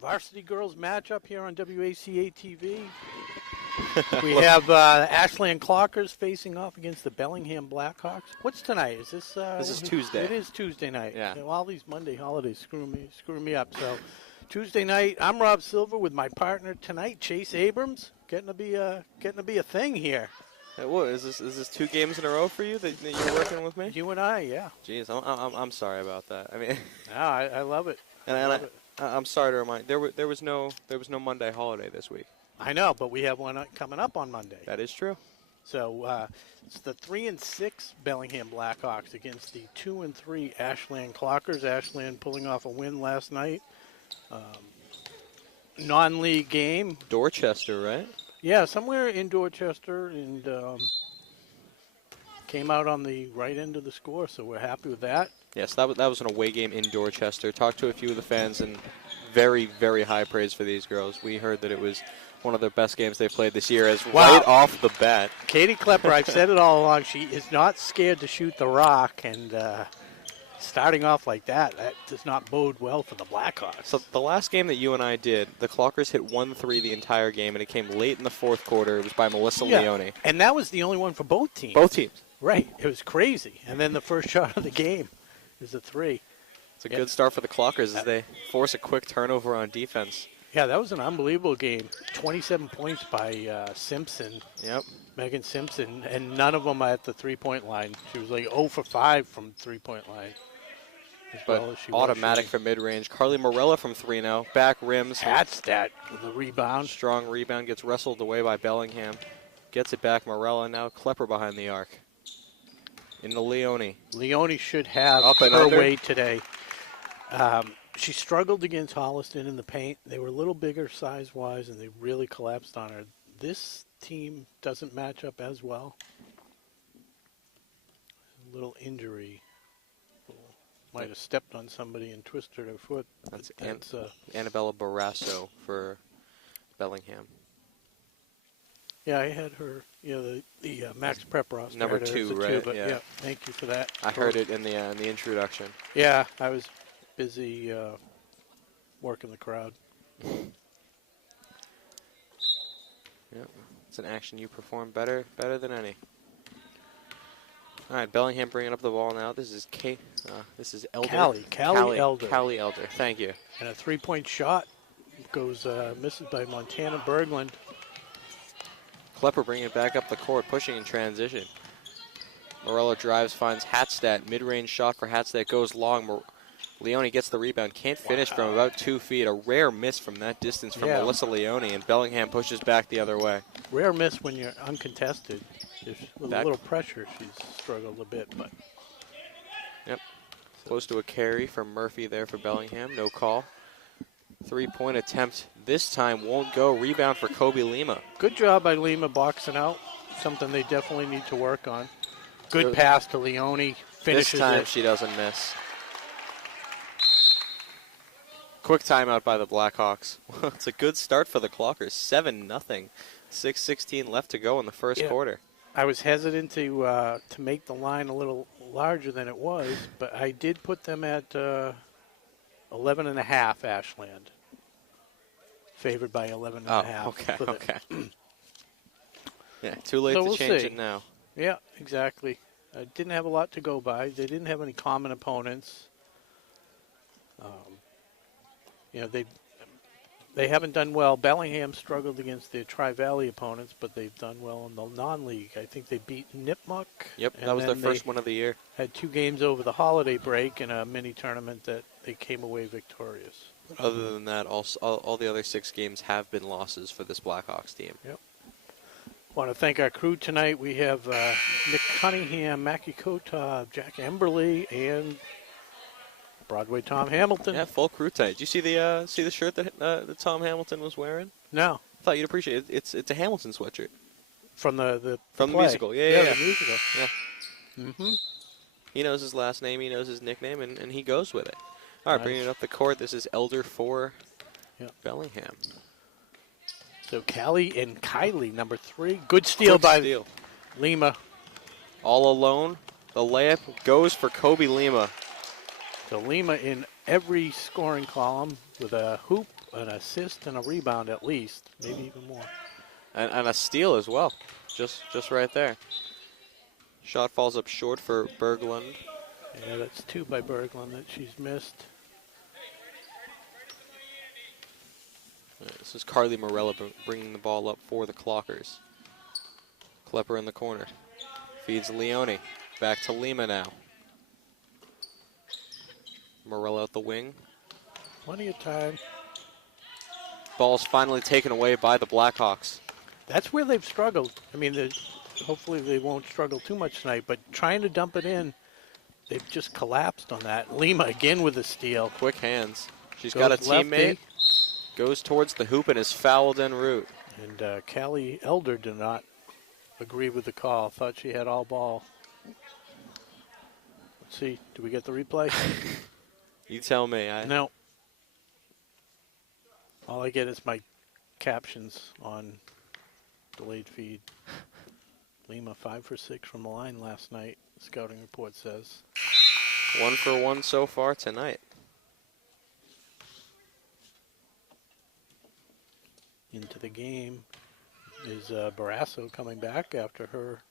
Varsity girls matchup here on WACA-TV. We have Ashland Clockers facing off against the Bellingham Blackhawks. What's tonight? Is this? This is Tuesday. It is Tuesday night. Yeah. Well, all these Monday holidays screwing me up. So Tuesday night. I'm Rob Silver with my partner tonight, Chase Abrams. Getting to be a thing here. What is this? Is this 2 games in a row for you that you're working with me? You and I, yeah. Jeez, I'm sorry about that. I mean, no, I love it. I'm sorry to remind. There was no Monday holiday this week. I know, but we have one coming up on Monday. That is true. So it's the 3-6 Bellingham Blackhawks against the 2-3 Ashland Clockers. Ashland pulling off a win last night. Non-league game. Dorchester, right? Yeah, somewhere in Dorchester, and came out on the right end of the score, so we're happy with that. Yes, that was an away game in Dorchester. Talked to a few of the fans, and very, very high praise for these girls. We heard that it was one of their best games they've played this year, as right off the bat. Katie Klepper, I've said it all along, she is not scared to shoot the rock, and starting off like that does not bode well for the Blackhawks. So the last game that you and I did, the Clockers hit 1-3 the entire game, and it came late in the fourth quarter. It was by Melissa Leone. And that was the only one for both teams. Both teams. Right. It was crazy. And then the first shot of the game is a 3. It's a good start for the Clockers as they force a quick turnover on defense. Yeah, that was an unbelievable game. 27 points by Simpson. Yep. Megan Simpson, and none of them at the three-point line. She was like 0 for 5 from three-point line. But automatic for mid-range. Carly Morella from 3 now. Back rims. Hatstat with the rebound. Strong rebound. Gets wrestled away by Bellingham. Gets it back. Morella now. Klepper behind the arc. Into Leone. Leone should have her way today. She struggled against Holliston in the paint. They were a little bigger size-wise, and they really collapsed on her. This team doesn't match up as well. A little injury. Might have stepped on somebody and twisted her foot. That's Annabella Barrasso for Bellingham. Yeah, I had her. The Max Prep roster. Number 2, right? But yeah, thank you for that. I heard it in the introduction. Yeah, I was busy working the crowd. Yeah, it's an action you perform better than any. All right, Bellingham bringing up the ball now. This is Elder. Callie Elder. Callie Elder. Thank you. And a 3-point shot goes misses by Montana Berglund. Klepper bringing it back up the court, pushing in transition. Morella drives, finds Hatstat. Mid-range shot for Hatstat goes long. Leone gets the rebound, can't finish from about 2 feet. A rare miss from that distance from Melissa Leone, and Bellingham pushes back the other way. Rare miss when you're uncontested. With a little pressure, she's struggled a bit, but. Yep. Close to a carry from Murphy there for Bellingham. No call. 3-point attempt this time won't go. Rebound for Kobe Lima. Good job by Lima boxing out. Something they definitely need to work on. Good pass to Leone. Finishes this time it. She doesn't miss. Quick timeout by the Blackhawks. It's a good start for the Clockers. 7-0. 6:16 left to go in the first quarter. I was hesitant to make the line a little larger than it was, but I did put them at 11.5 Ashland. favored by 11 and Oh, a half. okay, for the- okay. Yeah, too late So to we'll change see. it now. Yeah, exactly. Didn't have a lot to go by. They didn't have any common opponents. You know, they haven't done well. Bellingham struggled against their Tri-Valley opponents, but they've done well in the non-league. I think they beat Nipmuc. Yep, and that was their then first they one of the year. Had 2 games over the holiday break in a mini tournament that they came away victorious. Other than that, all the other 6 games have been losses for this Blackhawks team. Yep. Want to thank our crew tonight. We have Nick Cunningham, Mackie Kota, Jack Emberley, and Broadway Tom Hamilton. Yeah, full crew tonight. Did you see the shirt that Tom Hamilton was wearing? No. I thought you'd appreciate it. It's a Hamilton sweatshirt. From the From the play. musical. Yeah. The musical. Yeah. Mm-hmm. He knows his last name, he knows his nickname, and he goes with it. All right, Nice. bringing it up the court, this is Elder for Yep. Bellingham. So Callie and Kylie, number 3. Good steal by steal. Lima. All alone, the layup goes for Kobe Lima. So Lima in every scoring column with a hoop, an assist, and a rebound at least, maybe even more. And a steal as well, just right there. Shot falls up short for Berglund. Yeah, that's 2 by Berglund that she's missed. This is Carly Morella bringing the ball up for the Clockers. Klepper in the corner. Feeds Leone. Back to Lima now. Morella at the wing. Plenty of time. Ball's finally taken away by the Blackhawks. That's where they've struggled. I mean, hopefully they won't struggle too much tonight, but trying to dump it in, they've just collapsed on that. Lima again with a steal. Quick hands. She's Goes got a lefty. teammate. Goes towards the hoop and is fouled en route. And Callie Elder did not agree with the call. Thought she had all ball. Let's see. Do we get the replay? You tell me. No. All I get is my captions on delayed feed. Lima 5 for 6 from the line last night, scouting report says. 1 for 1 so far tonight. Into the game is Barrasso coming back after her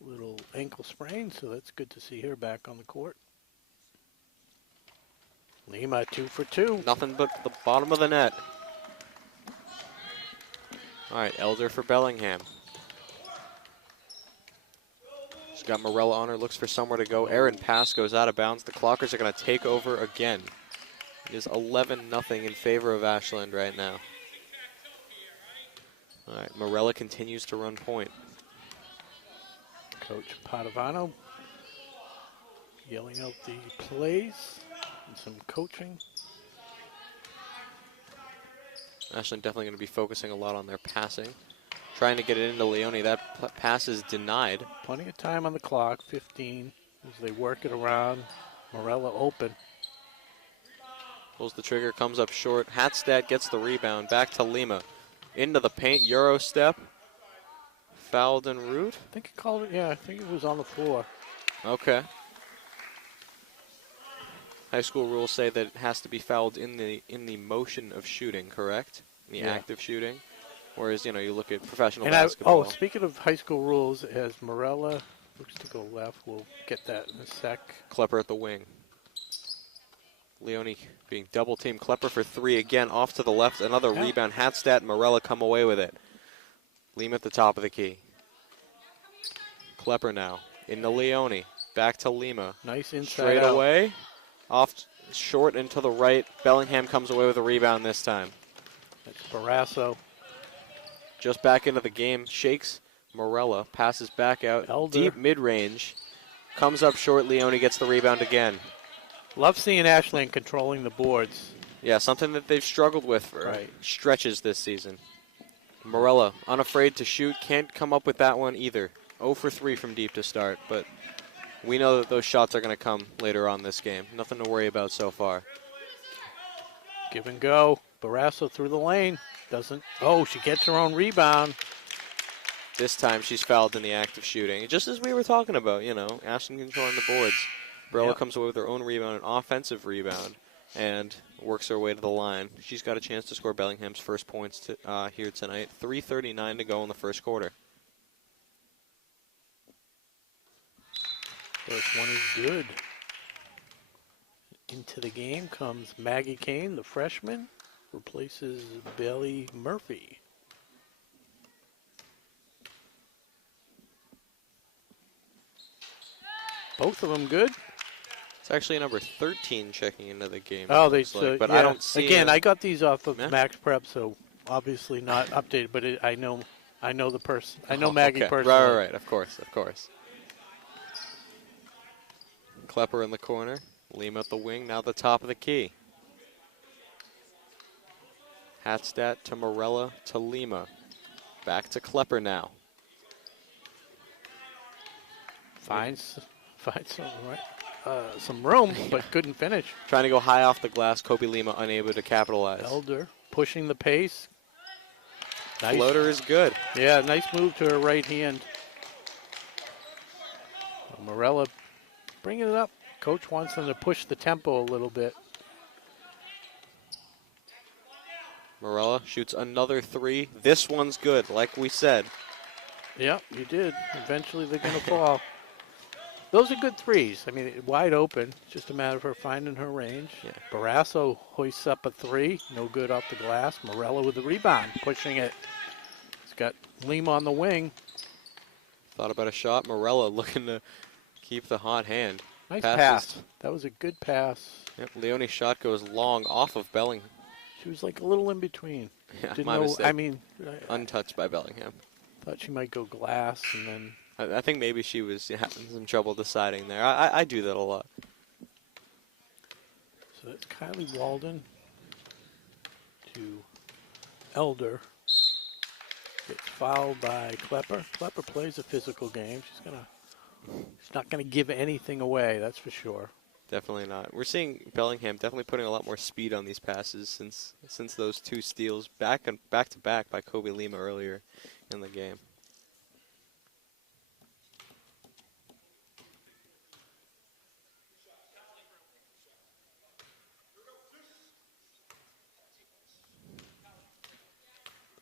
little ankle sprain, so that's good to see her back on the court. Lima 2 for 2. Nothing but the bottom of the net. All right, Elder for Bellingham. She's got Morella on her, looks for somewhere to go. Errant pass goes out of bounds. The Clockers are going to take over again. It is 11-0 in favor of Ashland right now. All right, Morella continues to run point. Coach Padovano yelling out the plays and some coaching. Ashland definitely going to be focusing a lot on their passing. Trying to get it into Leone. That pass is denied. Plenty of time on the clock, 15, as they work it around. Morella open. Pulls the trigger, comes up short. Hatstad gets the rebound. Back to Lima. Into the paint, Euro step. Fouled en route. I think he called it, yeah, I think it was on the floor. Okay. High school rules say that it has to be fouled in the motion of shooting, correct? In the act of shooting. Whereas, you look at professional basketball. Speaking of high school rules, as Morella looks to go left, we'll get that in a sec. Klepper at the wing. Leone being double teamed. Klepper for 3 again, off to the left. Another rebound. Hatstad and Morella come away with it. Lima at the top of the key. Klepper now. Into Leone. Back to Lima. Nice inside Straight out. away. Off short and to the right. Bellingham comes away with a rebound this time. That's Barrasso. Just back into the game. Shakes Morella. Passes back out. Elder. Deep mid-range. Comes up short. Leone gets the rebound again. Love seeing Ashland controlling the boards. Yeah, something that they've struggled with for stretches this season. Morella, unafraid to shoot, can't come up with that one either. 0 for 3 from deep to start, but we know that those shots are going to come later on this game. Nothing to worry about so far. Give and go. Barrasso through the lane. Doesn't. Oh, she gets her own rebound. This time she's fouled in the act of shooting. Just as we were talking about, Ashland controlling the boards. Morella comes away with her own rebound, an offensive rebound. and works her way to the line. She's got a chance to score Bellingham's first points here tonight. 3:39 to go in the first quarter. First one is good. Into the game comes Maggie Kane, the freshman, replaces Bailey Murphy. Both of them good. It's actually number 13 checking into the game. Oh, they like, but yeah. I don't see. Again, I got these off of Yeah. Max Prep, so obviously not updated. But I know the person. I know Maggie okay. personally. Right. Of course. Klepper in the corner. Lima at the wing. Now the top of the key. Hatstat to Morella to Lima. Back to Klepper now. Finds some room, but couldn't finish. Trying to go high off the glass. Kobe Lima unable to capitalize. Elder pushing the pace. Nice. Floater is good. Yeah, nice move to her right hand. Morella bringing it up. Coach wants them to push the tempo a little bit. Morella shoots another three. This one's good, like we said. Yep, you did. Eventually they're going to fall. Those are good threes. I mean, wide open. It's just a matter of her finding her range. Yeah. Barrasso hoists up a three. No good off the glass. Morella with the rebound, pushing it. He's got Lima on the wing. Thought about a shot. Morella looking to keep the hot hand. Nice Passes. pass. That was a good pass. Yep, Leone's shot goes long off of Bellingham. She was like a little in between. Yeah, Didn't my know. mistake. I mean, Untouched by Bellingham. thought she might go glass and then. I think maybe she was having some trouble deciding there. I do that a lot. So that's Kylie Walden to Elder. Gets fouled by Klepper. Klepper plays a physical game. She's not gonna give anything away, that's for sure. Definitely not. We're seeing Bellingham definitely putting a lot more speed on these passes since those two steals back to back by Kobe Lima earlier in the game.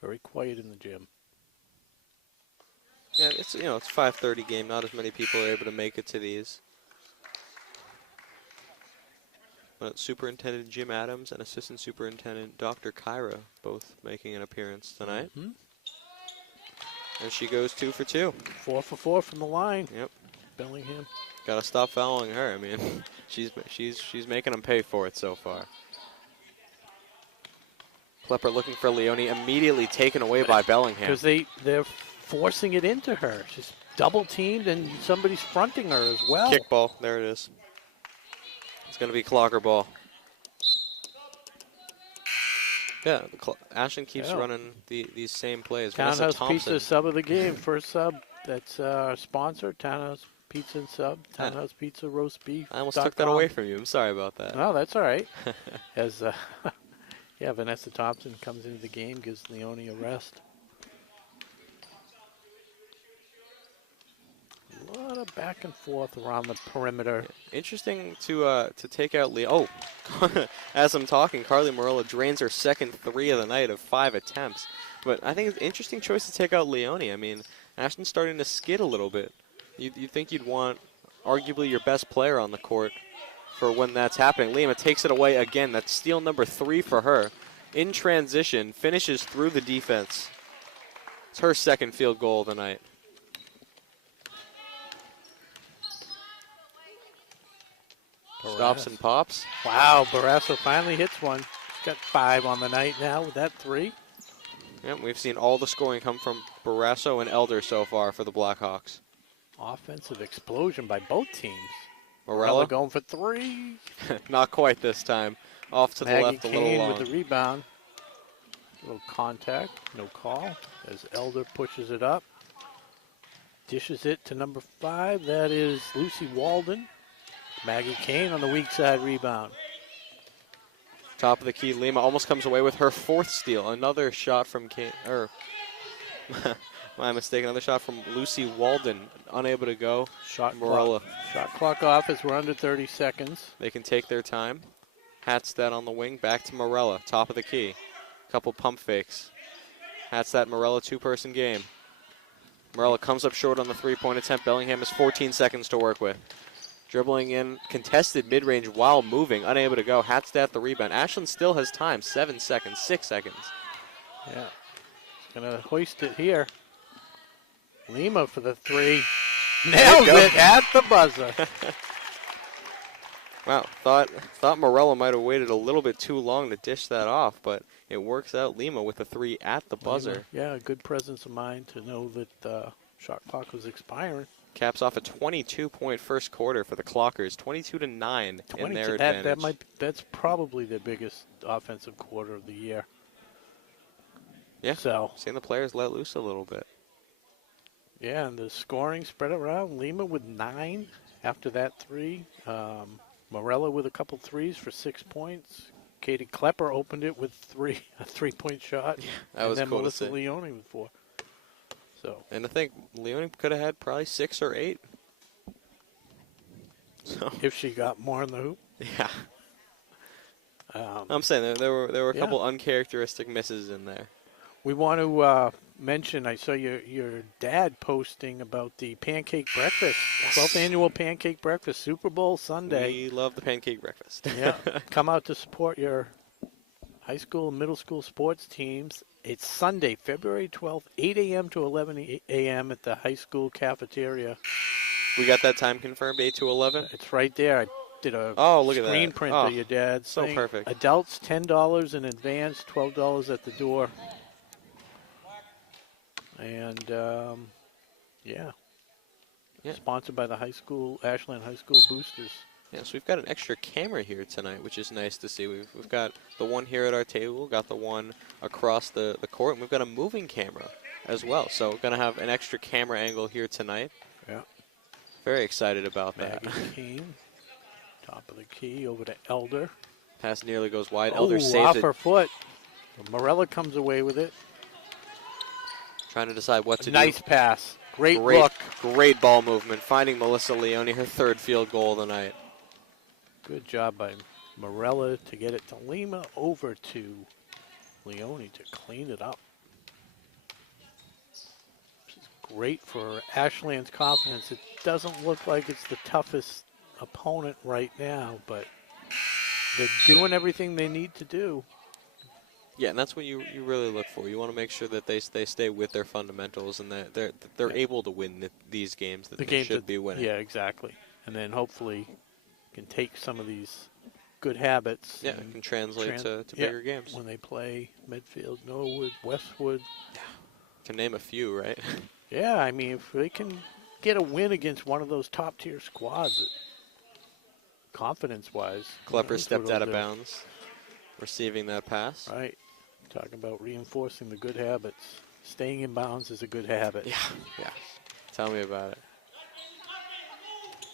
Very quiet in the gym. Yeah, it's it's 5:30 game. Not as many people are able to make it to these. But Superintendent Jim Adams and Assistant Superintendent Dr. Kyra both making an appearance tonight. Mm-hmm. And she goes 2 for 2. 4 for 4 from the line. Yep. Bellingham. Got to stop fouling her. I mean, she's making them pay for it so far. Klepper looking for Leone, immediately taken away by Bellingham. Because they're forcing it into her. She's double teamed and somebody's fronting her as well. Kickball. There it is. It's going to be Clogger ball. Yeah, Ashland keeps running these same plays. Townhouse Pizza sub of the game. First sub. That's our sponsor, Townhouse Pizza and Sub. Townhouse Pizza roast beef. I almost took that away from you. I'm sorry about that. No, that's all right. As yeah, Vanessa Thompson comes into the game, gives Leone a rest. A lot of back and forth around the perimeter. Interesting to take out Leo. Oh, as I'm talking, Carly Morella drains her second three of the night of 5 attempts. But I think it's an interesting choice to take out Leone. I mean, Ashton's starting to skid a little bit. You think you'd want arguably your best player on the court for when that's happening. Lima takes it away again. That's steal number 3 for her. In transition, finishes through the defense. It's her second field goal of the night. Stops and pops. Wow, Barrasso finally hits one. She's got 5 on the night now with that 3. Yep, we've seen all the scoring come from Barrasso and Elder so far for the Blackhawks. Offensive explosion by both teams. Morella going for 3. Not quite this time. Off to the Maggie left a little Kane long. with the rebound. A little contact, no call. As Elder pushes it up. Dishes it to number 5. That is Lucy Walden. Maggie Kane on the weak side rebound. Top of the key, Lima almost comes away with her 4th steal. Another shot from Kane, my mistake, another shot from Lucy Walden. Unable to go. Shot Morella. Shot clock off as we're under 30 seconds. They can take their time. Hatstead on the wing, back to Morella, top of the key. Couple pump fakes. Hatstead, Morella, two-person game. Morella comes up short on the three-point attempt. Bellingham has 14 seconds to work with. Dribbling in, contested mid-range while moving, unable to go. Hatstead the rebound. Ashland still has time, 7 seconds, 6 seconds. Yeah, he's going to hoist it here. Lima for the three. Nails it at the buzzer. Wow, thought Morella might have waited a little bit too long to dish that off, but it works out. Lima with the three at the buzzer. Lima, yeah, good presence of mind to know that shot clock was expiring. Caps off a 22-point first quarter for the Clockers, 22-9 in their advantage. That's probably their biggest offensive quarter of the year. Yeah, so seeing the players let loose a little bit. Yeah, and the scoring spread around. Lima with 9 after that three. Morella with a couple threes for 6 points. Katie Klepper opened it with a three-point shot. Yeah, that was cool to see. And then Melissa Leone with 4. So. And I think Leone could have had probably 6 or 8. So. If she got more in the hoop. Yeah. I'm saying there were a couple uncharacteristic misses in there. We want to mention, I saw your dad posting about the pancake breakfast, 12th annual pancake breakfast, Super Bowl Sunday. We love the pancake breakfast. Yeah, come out to support your high school and middle school sports teams. It's Sunday, February 12th, 8 a.m. to 11 a.m. at the high school cafeteria. We got that time confirmed, 8 to 11? It's right there. I did a screen print of your dad's so thing. Perfect. Adults, $10 in advance, $12 at the door. And, yeah. Sponsored by the Ashland High School Boosters. Yeah, so we've got an extra camera here tonight, which is nice to see. We've got the one here at our table, got the one across the court, and we've got a moving camera as well. So we're going to have an extra camera angle here tonight. Yeah. Very excited about that. Maggie King, top of the key, over to Elder. Pass nearly goes wide. Elder saves it. Off her foot. Morella comes away with it. Trying to decide what to do. Nice pass. Great look. Great ball movement. Finding Melissa Leone, her third field goal of the night. Good job by Morella to get it to Lima, over to Leone to clean it up. This is great for Ashland's confidence. It doesn't look like it's the toughest opponent right now, but they're doing everything they need to do. Yeah, and that's what you really look for. You want to make sure that they stay with their fundamentals and that they're able to win these games that they should be winning. Yeah, exactly. And then hopefully can take some of these good habits. Yeah, it can translate to bigger games. When they play Medfield, Norwood, Westwood. Yeah. Can name a few, right? Yeah, I mean, if they can get a win against one of those top-tier squads, confidence-wise. Klepper stepped out of bounds, receiving that pass. Right. Talking about reinforcing the good habits. Staying in bounds is a good habit. Yeah. Tell me about it.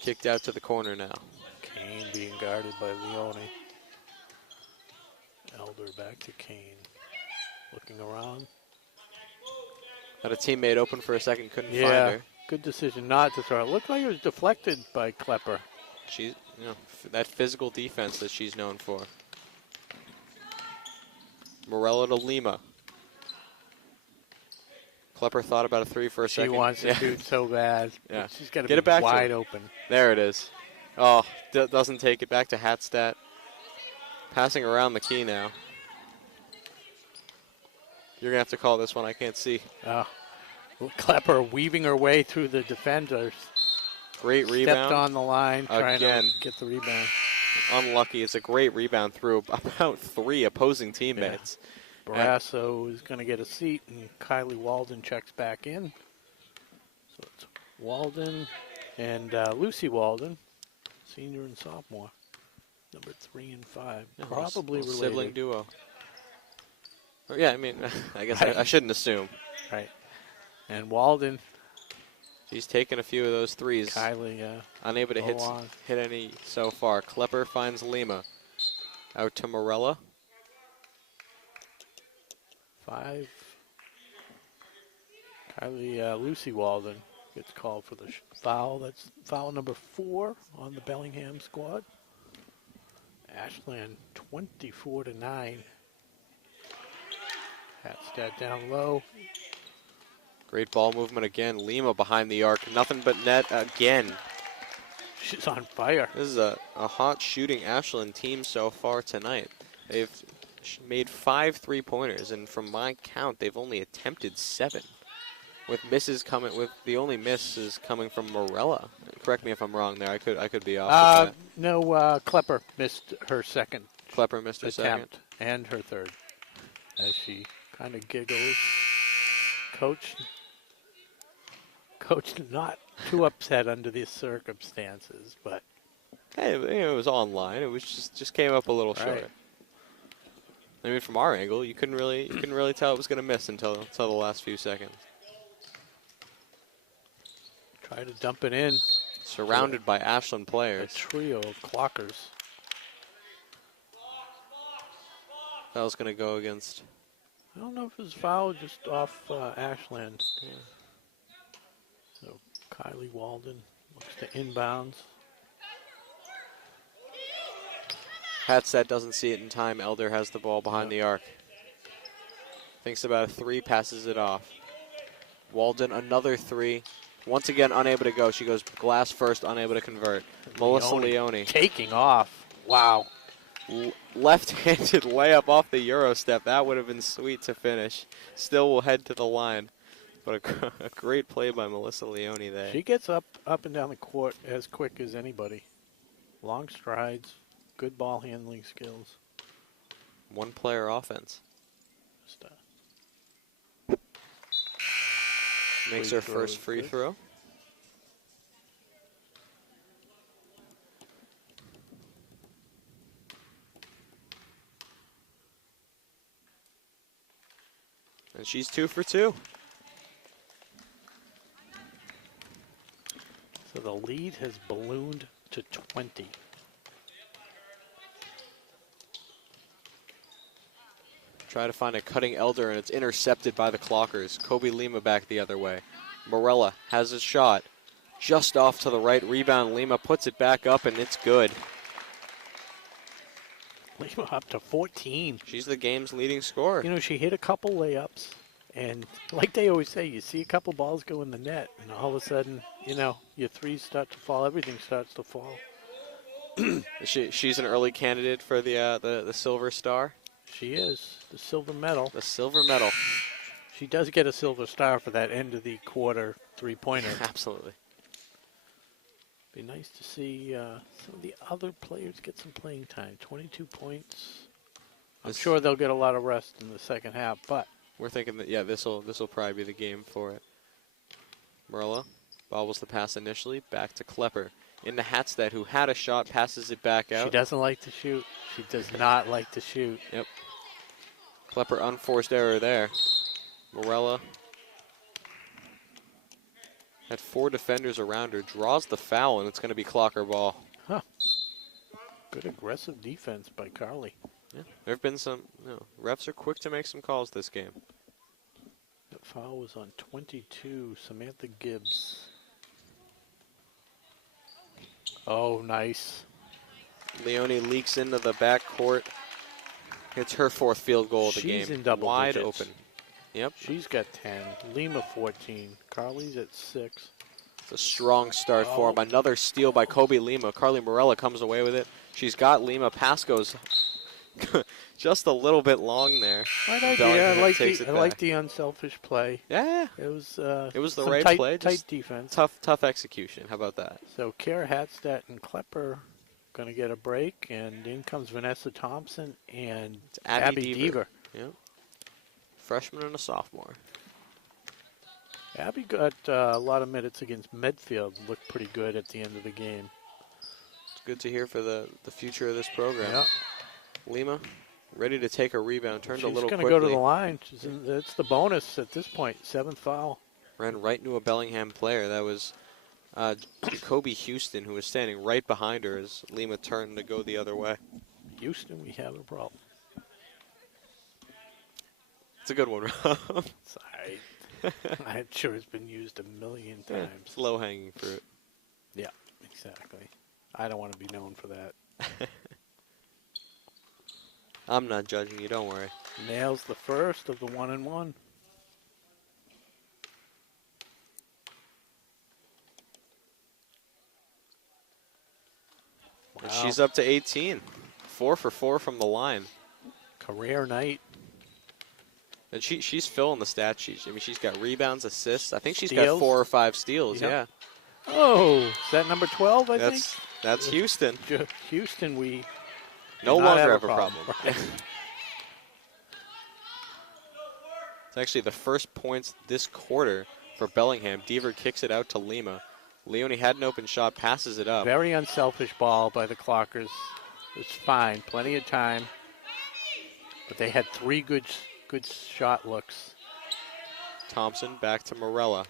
Kicked out to the corner now. Kane being guarded by Leone. Elder back to Kane. Looking around. Had a teammate open for a second, couldn't find her. Good decision not to throw it. Looked like it was deflected by Klepper. She's, that physical defense that she's known for. Morella to Lima. Klepper thought about a three for a second. She wants to shoot so bad. Yeah. She's got to be wide open. There it is. Oh, doesn't take it back to Hatstead. Passing around the key now. You're going to have to call this one. I can't see. Klepper weaving her way through the defenders. Great rebound. Stepped on the line trying to get the rebound. Unlucky. It's a great rebound through about 3 opposing teammates. Yeah. Barrasso is going to get a seat, and Kylie Walden checks back in. So it's Walden and Lucy Walden, senior and sophomore, number 3 and 5. Yeah, probably related. Sibling duo. Yeah, I mean, I guess I shouldn't assume. Right. And Walden. She's taken a few of those threes. Kylie, unable to hit any so far. Klepper finds Lima. Out to Morella. 5. Kylie, Lucy Walden gets called for the foul. That's foul number 4 on the Bellingham squad. Ashland 24-9. Hatstat down low. Great ball movement again. Lima behind the arc. Nothing but net again. She's on fire. This is a hot shooting Ashland team so far tonight. They've made 5 3-pointers, and from my count, they've only attempted 7. With misses coming, with the only misses coming from Morella. Correct me if I'm wrong there. I could be off. With that. No, Klepper missed her second. Klepper missed her second and her third, as she kind of giggles. Coach not too upset under these circumstances, but hey, it was online. It was just came up a little short. I mean, from our angle, you couldn't really tell it was going to miss until the last few seconds. Try to dump it in. Surrounded by Ashland A players. trio of clockers. That was going to go against. I don't know if it was foul just off Ashland. Yeah. So Kylie Walden looks to inbounds. Hatstat doesn't see it in time. Elder has the ball behind the arc. Thinks about a 3, passes it off. Walden, another 3. Once again, unable to go. She goes glass first, unable to convert. Melissa Leone. Taking off. Wow. Left-handed layup off the Euro step. That would have been sweet to finish. Still will head to the line. But a great play by Melissa Leone there. She gets up and down the court as quick as anybody. Long strides, good ball handling skills. One-player offense. Just, Makes her first free throw. And she's 2 for 2. So the lead has ballooned to 20. Try to find a cutting Elder, and it's intercepted by the Clockers. Kobe Lima back the other way. Morella has a shot. Just off to the right. Rebound. Lima puts it back up, and it's good. Lima up to 14. She's the game's leading scorer. You know, she hit a couple layups, and like they always say, you see a couple balls go in the net, and all of a sudden, you know, your threes start to fall. Everything starts to fall. She's an early candidate for the Silver Star. She is. The silver medal. The silver medal. She does get a silver star for that end of the quarter three-pointer. Absolutely. Be nice to see some of the other players get some playing time. 22 points. I'm sure they'll get a lot of rest in the second half, but we're thinking that, yeah, this will probably be the game for it. Morella bobbles the pass initially, back to Klepper. Into Hatstat, who had a shot, passes it back out. She doesn't like to shoot. She does not like to shoot. Yep. Klepper, unforced error there. Morella had 4 defenders around her, draws the foul, and it's going to be Clocker ball. Huh. Good aggressive defense by Carly. Yeah. There have been some, refs are quick to make some calls this game. That foul was on 22, Samantha Gibbs. Oh, nice. Leone leaks into the backcourt. Hits her 4th field goal of the game. She's in double wide digits. open. Yep. She's got 10. Lima 14. Carly's at 6. It's a strong start for him. Another steal by Kobe Lima. Carly Morella comes away with it. She's got Lima. Pass goes just a little bit long there. Right idea. I like the unselfish play. Yeah. It was the right play. Tight defense. Tough execution. How about that? So Kara Hatstat and Klepper going to get a break, and in comes Vanessa Thompson and Abby Deaver. Yep. Freshman and a sophomore. Abby got a lot of minutes against Medfield. Looked pretty good at the end of the game. It's good to hear for the future of this program. Yep. Lima, ready to take a rebound. Turned a little quickly. She's going to go to the line. It's the bonus at this point. 7th foul. Ran right into a Bellingham player. That was Kobe Houston, who was standing right behind her as Lima turned to go the other way. Houston, we have a problem. It's a good one, Rob. Sorry. I'm sure it's been used a million times. It's low-hanging fruit. Yeah, exactly. I don't want to be known for that. I'm not judging you, don't worry. Nails the first of the 1-1. Wow. And she's up to 18. 4 for 4 from the line. Career night. And she's filling the stat sheet. I mean, she's got rebounds, assists. I think she's got Steals. 4 or 5 steals, Yep. yeah. Oh, is that number 12, I think? That's Houston. Houston, we No do not longer have have a problem. It's actually the first points this quarter for Bellingham. Deaver kicks it out to Lima. Leone had an open shot, passes it up. Very unselfish ball by the Clockers. It's fine, plenty of time. But they had 3 good shot looks. Thompson back to Morella.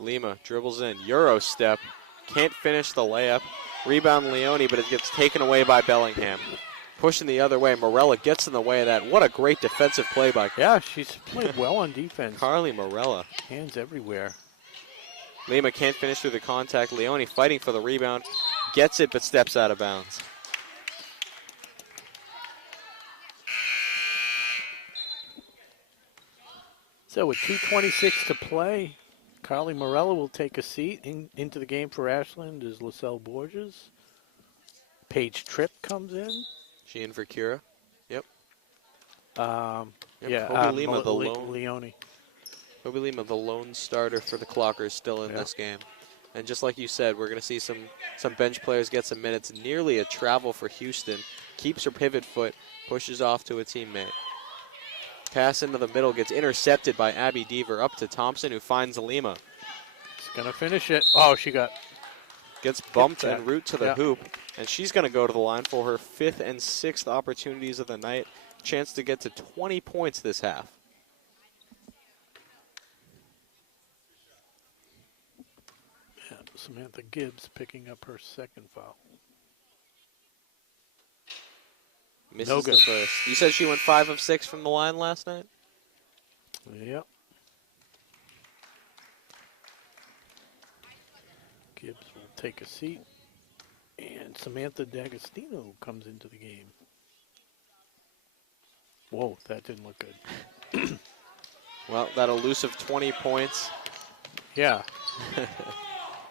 Lima dribbles in. Euro step. Can't finish the layup. Rebound Leone, but it gets taken away by Bellingham. Pushing the other way. Morella gets in the way of that. What a great defensive play by Yeah, she's played well on defense. Carly Morella. Hands everywhere. Lima can't finish through the contact. Leone fighting for the rebound. Gets it, but steps out of bounds. So with 2:26 to play, Carly Morella will take a seat into the game for Ashland as LaSalle Borges. Paige Tripp comes in. She in for Kira. Yep. Yeah, Kobe Lima, the lone. Leone. Kobe Lima, the lone starter for the Clockers, still in this game. And just like you said, we're going to see some bench players get some minutes. Nearly a travel for Houston. Keeps her pivot foot, pushes off to a teammate. Pass into the middle, gets intercepted by Abby Deaver. Up to Thompson, who finds Lima. She's going to finish it. Oh, she gets bumped en route to the hoop. And she's going to go to the line for her 5th and 6th opportunities of the night. Chance to get to 20 points this half. Samantha Gibbs picking up her 2nd foul. Misses the first. You said she went 5 of 6 from the line last night? Yep. Gibbs will take a seat. And Samantha D'Agostino comes into the game. Whoa, that didn't look good. Well, that elusive 20 points. Yeah.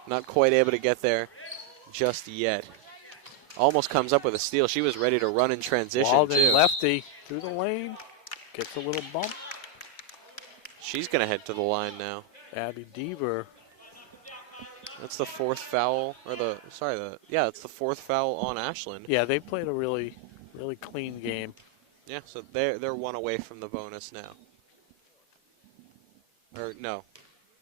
Not quite able to get there just yet. Almost comes up with a steal. She was ready to run in transition, Walden, too. lefty through the lane. Gets a little bump. She's going to head to the line now. Abby Deaver. That's the 4th foul. It's the 4th foul on Ashland. Yeah, they played a really, really clean game. Yeah, so they're 1 away from the bonus now. Or, no.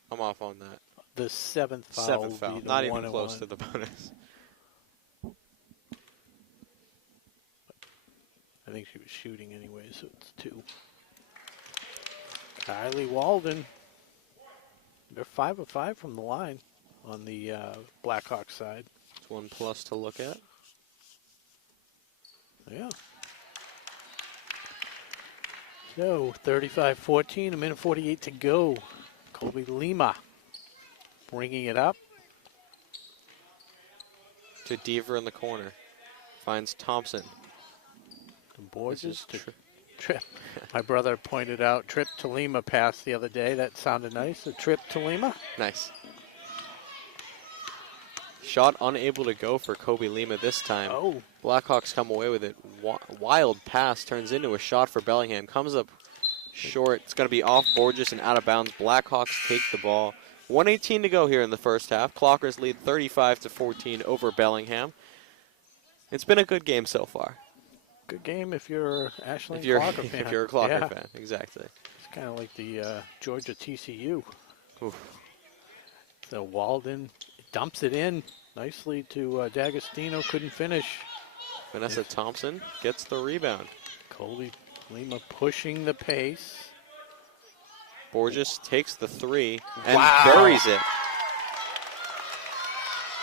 I'm off on that. The 7th foul. 7th foul. Be the Not even close to the bonus. I think she was shooting anyway, so it's 2. Kylie Walden. They're 5 of 5 from the line on the Blackhawks side. It's 1+ to look at. Yeah. So 35-14, 1:48 to go. Kobe Lima bringing it up. To Deaver in the corner. Finds Thompson. Borges to Tripp. My brother pointed out Tripp to Lima pass the other day. That sounded nice. A Tripp to Lima. Nice. Shot unable to go for Kobe Lima this time. Oh. Blackhawks come away with it. Wild pass turns into a shot for Bellingham. Comes up short. It's going to be off Borges and out of bounds. Blackhawks take the ball. 1:18 to go here in the first half. Clockers lead 35-14 over Bellingham. It's been a good game so far. Good game if you're Ashland Clocker fan. If you're a Clocker fan, exactly. It's kind of like the Georgia TCU. Oof. So Walden dumps it in nicely to D'Agostino. Couldn't finish. Vanessa Thompson gets the rebound. Kobe Lima pushing the pace. Borges takes the 3 and Wow. buries it.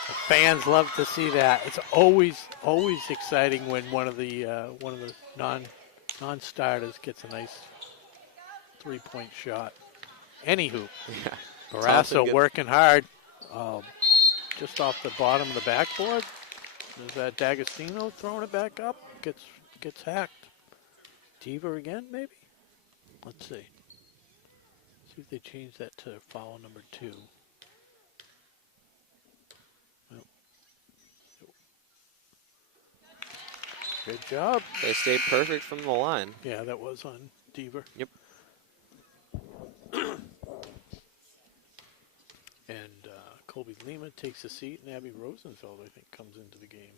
The fans love to see that. It's always exciting when one of the non-starters gets a nice 3-point shot. Anywho, Yeah. Barrasso working hard, just off the bottom of the backboard. There's that D'Agostino throwing it back up. Gets gets hacked. Deaver again, maybe? Let's see. See if they change that to foul number 2. Well, good job. They stayed perfect from the line. Yeah, that was on Deaver. Yep. And Colby Lima takes a seat, and Abby Rosenfeld, I think, comes into the game.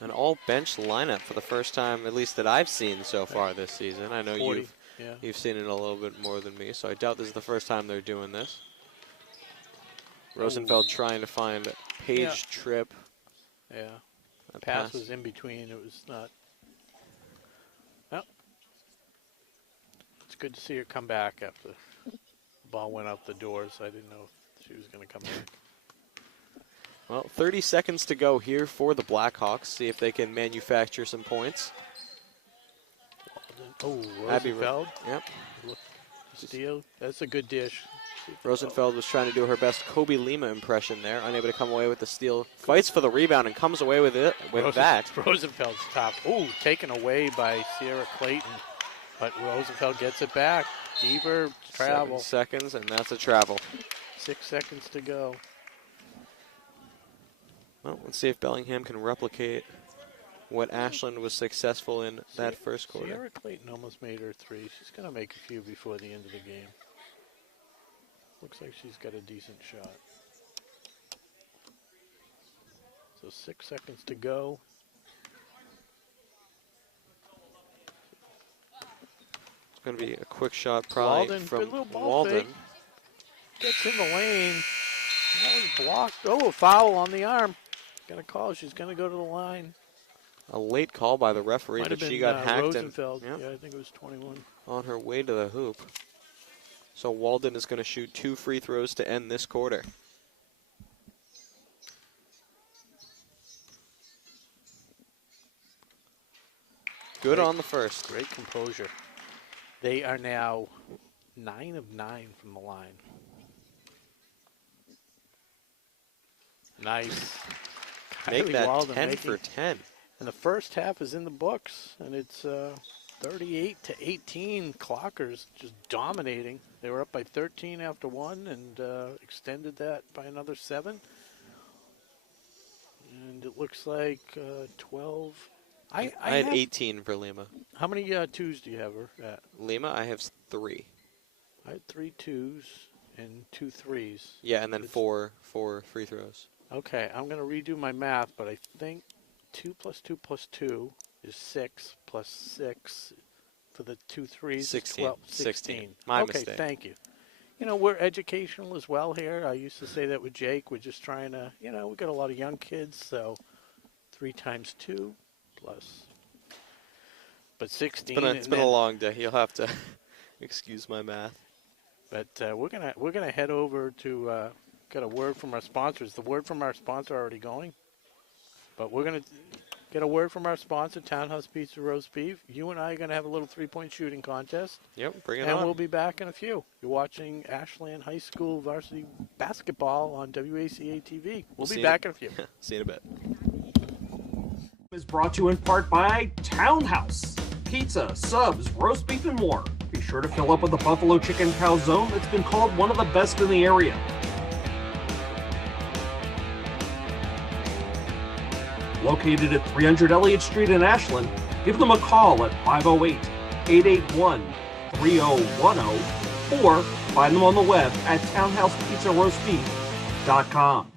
An all-bench lineup for the first time, at least that I've seen so far this season. I know 40, you've seen it a little bit more than me, so I doubt this is the first time they're doing this. Rosenfeld trying to find Paige Tripp. Yeah. That Pass was in between. It was not. Well, it's good to see her come back after the ball went out the doors. I didn't know if she was going to come back. Well, 30 seconds to go here for the Blackhawks. See if they can manufacture some points. Oh, Abby Rosenfeld. Yep. Steal. That's a good dish. Rosenfeld was trying to do her best Kobe Lima impression there, unable to come away with the steal. Fights for the rebound and comes away with it. That. Rosenfeld's top. Oh, taken away by Sierra Clayton, but Rosenfeld gets it back. Deaver travel. 7 seconds, and that's a travel. 6 seconds to go. Well, let's see if Bellingham can replicate what Ashland was successful in that first quarter. Sierra Clayton almost made her 3. She's going to make a few before the end of the game. Looks like she's got a decent shot. So 6 seconds to go. It's going to be a quick shot probably Walden, from good little ball Walden. fake. Gets in the lane. That was blocked. Oh, a foul on the arm. Got a call. She's going to go to the line. A late call by the referee, Might but have she been, got hacked Rosenfeld. and Yeah, I think it was 21. on her way to the hoop. So Walden is going to shoot 2 free throws to end this quarter. Good on the first. Great composure. They are now 9 of 9 from the line. Nice. Make Kylie that Walden 10 making- for 10. And the first half is in the books, and it's 38 to 18. Clockers just dominating. They were up by 13 after 1 and extended that by another 7. And it looks like 12. I had 18 for Lima. How many 2s do you have her at? Lima, I have 3. I had 3 2s and 2 3s. Yeah, and then 4 free throws. Okay, I'm going to redo my math, but I think 2 plus 2 plus 2 is 6 plus 6 for the 2 3s. 16. 12, 16. My okay, mistake. Thank you. You know, we're educational as well here. I used to say that with Jake. We're just trying to, you know, we got a lot of young kids, so 3 times 2 plus. But 16. It's been a long day. You'll have to excuse my math. But we're gonna head over to get a word from our sponsors. The word from our sponsor already going, but we're gonna get a word from our sponsor, Townhouse Pizza Roast Beef. You and I are gonna have a little 3-point shooting contest. Yep, bring it and on. we'll be back in a few. You're watching Ashland High School varsity basketball on WACA-TV. We'll be back in a few. See you in a bit. Is brought to you in part by Townhouse. Pizza, subs, roast beef, and more. Be sure to fill up with the Buffalo Chicken Calzone that's been called one of the best in the area. Located at 300 Elliott Street in Ashland, give them a call at 508-881-3010 or find them on the web at townhousepizzaroastbeef.com.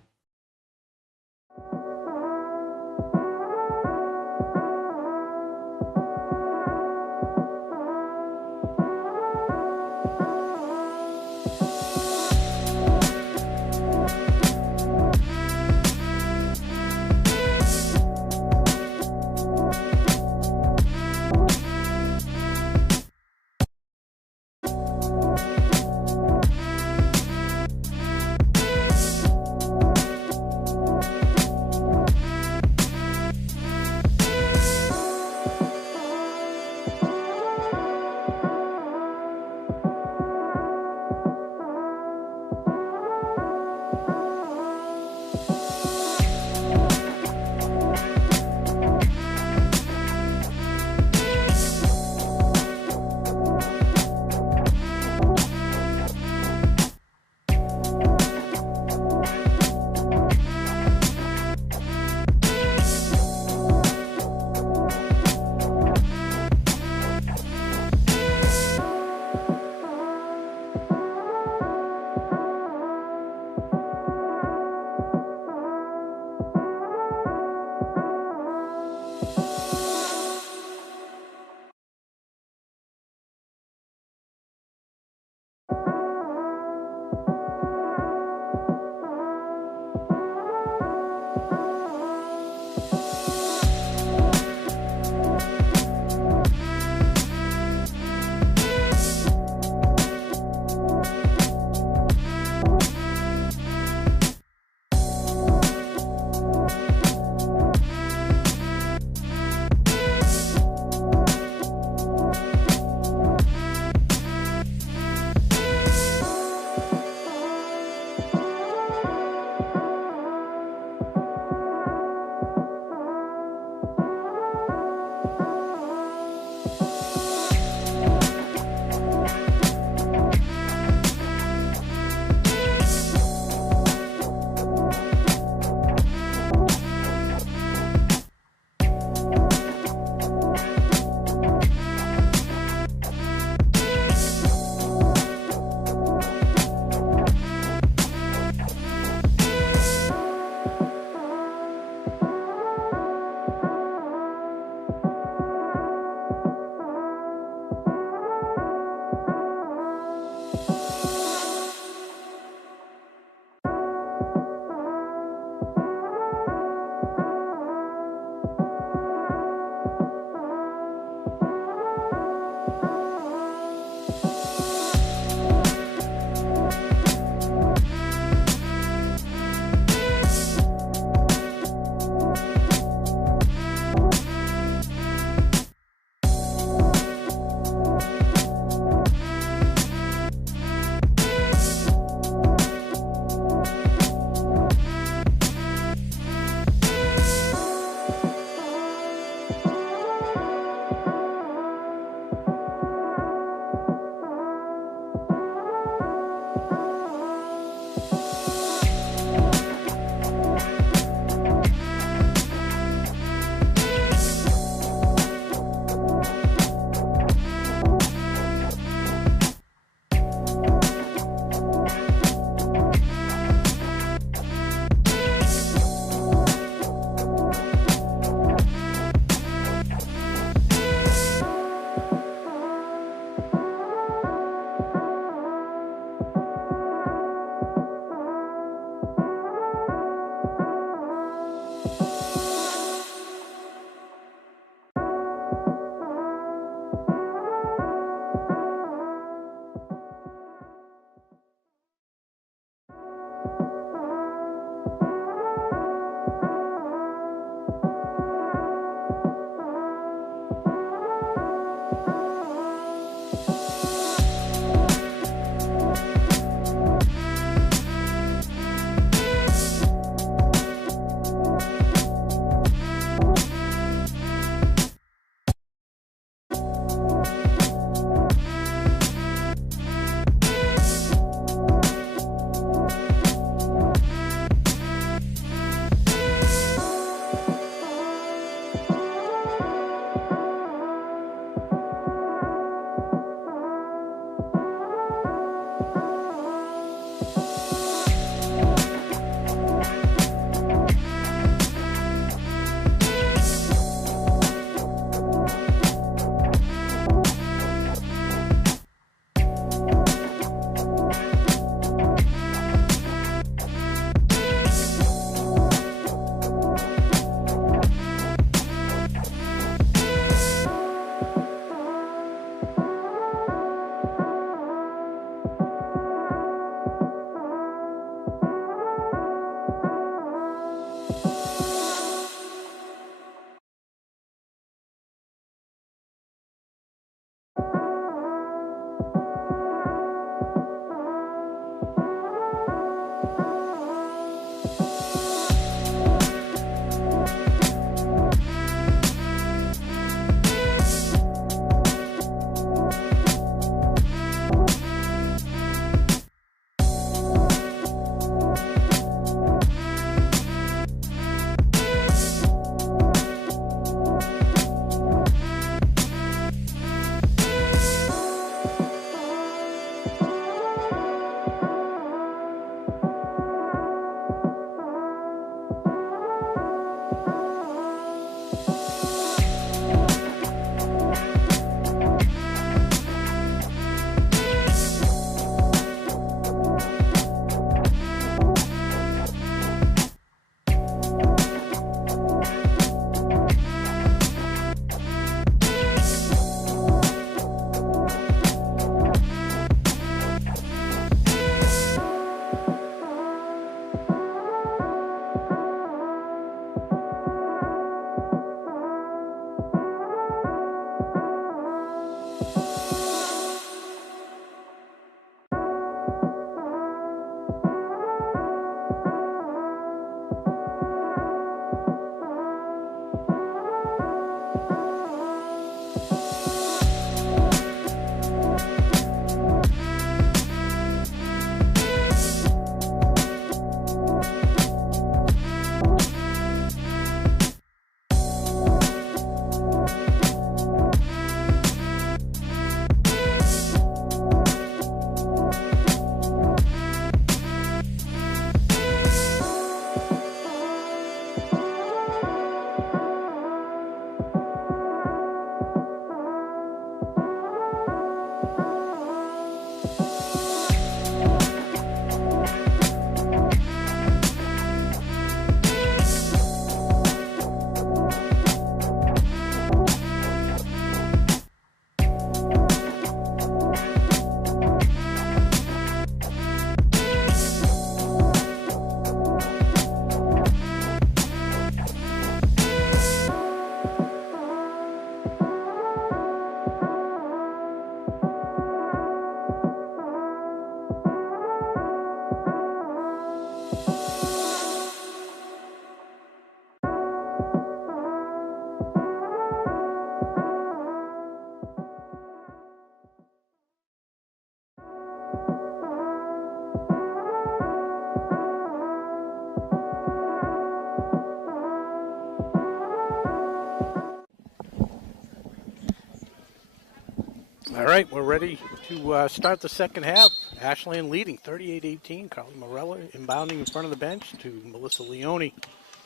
All right, we're ready to start the second half. Ashland leading 38-18. Carly Morella inbounding in front of the bench to Melissa Leone.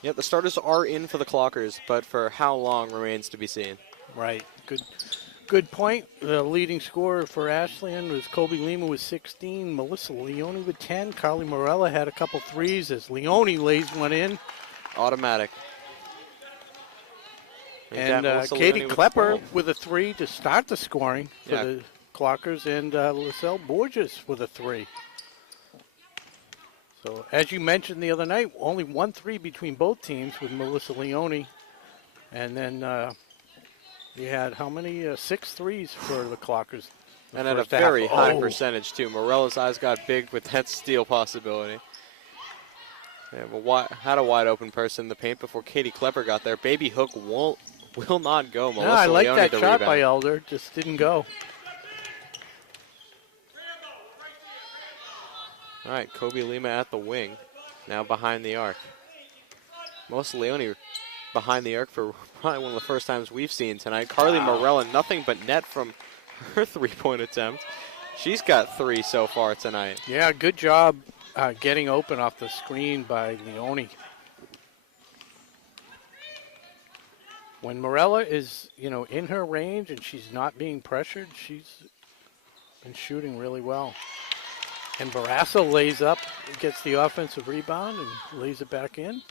Yeah, the starters are in for the Clockers, but for how long remains to be seen. Right. Good point. The leading scorer for Ashland was Colby Lima with 16. Melissa Leone with 10. Carly Morella had a couple threes as Leone lays one in. Automatic. And Katie Klepper with a 3 to start the scoring for the Clockers, and Lyselle Borges with a 3. So, as you mentioned the other night, only 1 3 between both teams with Melissa Leone. And then you had how many? 6 threes for the Clockers. And at a very high percentage, too. Morella's eyes got big with that steal possibility. Yeah, had a wide open person in the paint before Katie Klepper got there. Baby hook will not go. Melissa I like Leone that to shot rebound. by Elder, just didn't go. All right, Kobe Lima at the wing, now behind the arc. Melissa Leone behind the arc for probably one of the first times we've seen tonight. Carly Morella, nothing but net from her three-point attempt. She's got 3 so far tonight. Yeah, good job getting open off the screen by Leone. When Morella is, in her range and she's not being pressured, she's been shooting really well. And Barrasso lays up, gets the offensive rebound, and lays it back in.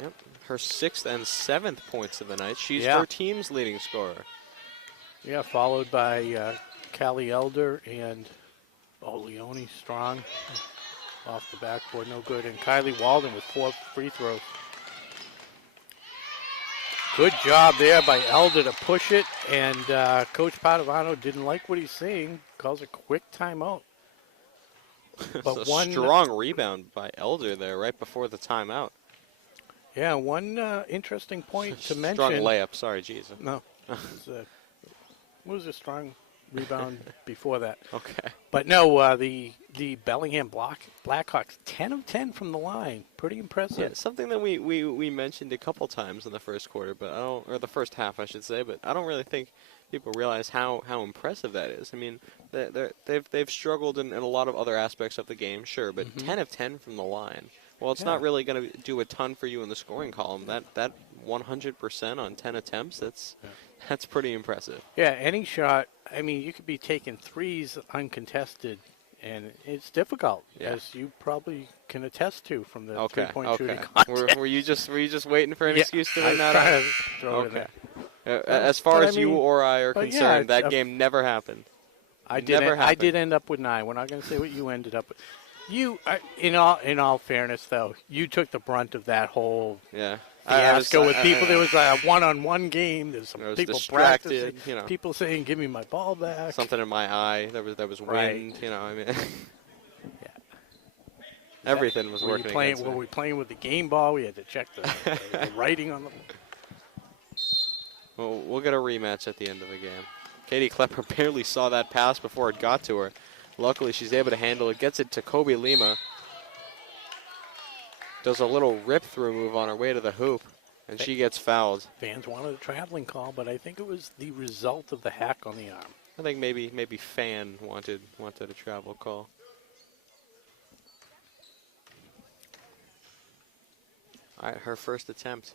Yep, her 6th and 7th points of the night. She's her team's leading scorer. Yeah, followed by Callie Elder and Leone strong off the backboard, no good. And Kylie Walden with 4 free throws. Good job there by Elder to push it, and Coach Padovano didn't like what he's seeing, calls a quick timeout. But it's a strong rebound by Elder there right before the timeout. Yeah, one interesting point to mention. Strong layup, sorry, Jesus. No, it was a strong rebound before that. Okay. But no, the Bellingham Blackhawks, 10 of 10 from the line. Pretty impressive. Yeah, something that we mentioned a couple times in the first quarter, but or the first half, I should say, but I don't really think people realize how impressive that is. I mean, they've struggled in a lot of other aspects of the game, sure, but 10 of 10 from the line. Well, it's not really going to do a ton for you in the scoring column. That 100% on 10 attempts, that's pretty impressive. Yeah, any shot. I mean, you could be taking threes uncontested, and it's difficult, as you probably can attest to from the three-point shooting contest. Were you just waiting for an excuse to win that? I throw it in there. As far as you or I are concerned, that game never happened. I did end up with 9. We're not going to say what you ended up with. You, in all fairness, though, you took the brunt of that whole fiasco with people. There was a one-on-one game. There's some people practicing. People saying, "Give me my ball back." Something in my eye. There was wind. I mean, everything was working. Were we playing with the game ball? We had to check the writing on the. Well, we'll get a rematch at the end of the game. Katie Klepper barely saw that pass before it got to her. Luckily, she's able to handle it. Gets it to Kobe Lima. Does a little rip-through move on her way to the hoop, and she gets fouled. Fans wanted a traveling call, but I think it was the result of the hack on the arm. I think maybe Fan wanted a travel call. All right, her first attempt.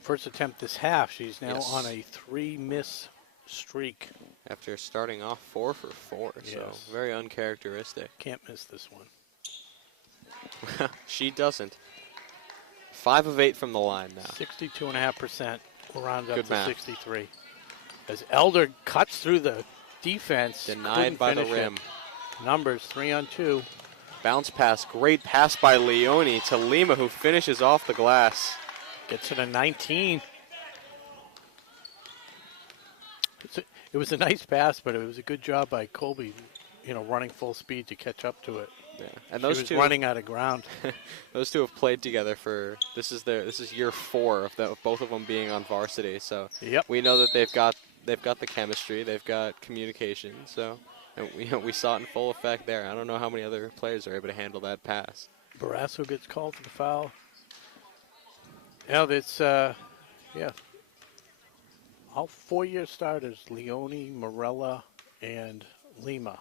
First attempt this half. She's now on a 3-miss streak. After starting off 4 for 4, so very uncharacteristic. Can't miss this one. She doesn't. 5 of 8 from the line now. 62.5%. We'll round up Good to math. 63. As Elder cuts through the defense. Denied by the rim. Numbers 3 on 2. Bounce pass. Great pass by Leone to Lima, who finishes off the glass. Gets it a 19. It was a nice pass, but it was a good job by Colby, running full speed to catch up to it. Yeah, and those two running out of ground. Those two have played together for this is year 4 of both of them being on varsity. So we know that they've got the chemistry, they've got communication. So and we saw it in full effect there. I don't know how many other players are able to handle that pass. Barrasso gets called for the foul. Yeah, that's All four-year starters, Leone, Morella, and Lima.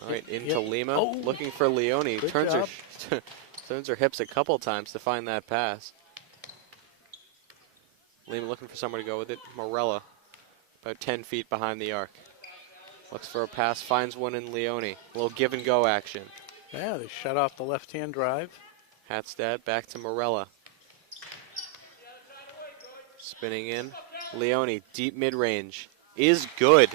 All right, into Yep. Lima, Oh, looking for Leone. good Turns job. turns her hips a couple times to find that pass. Lima looking for somewhere to go with it. Morella, about 10 feet behind the arc. Looks for a pass, finds one in Leone. A little give and go action. Yeah, they shut off the left-hand drive. Hatstad back to Morella. Spinning in. Leone, deep mid-range, is good.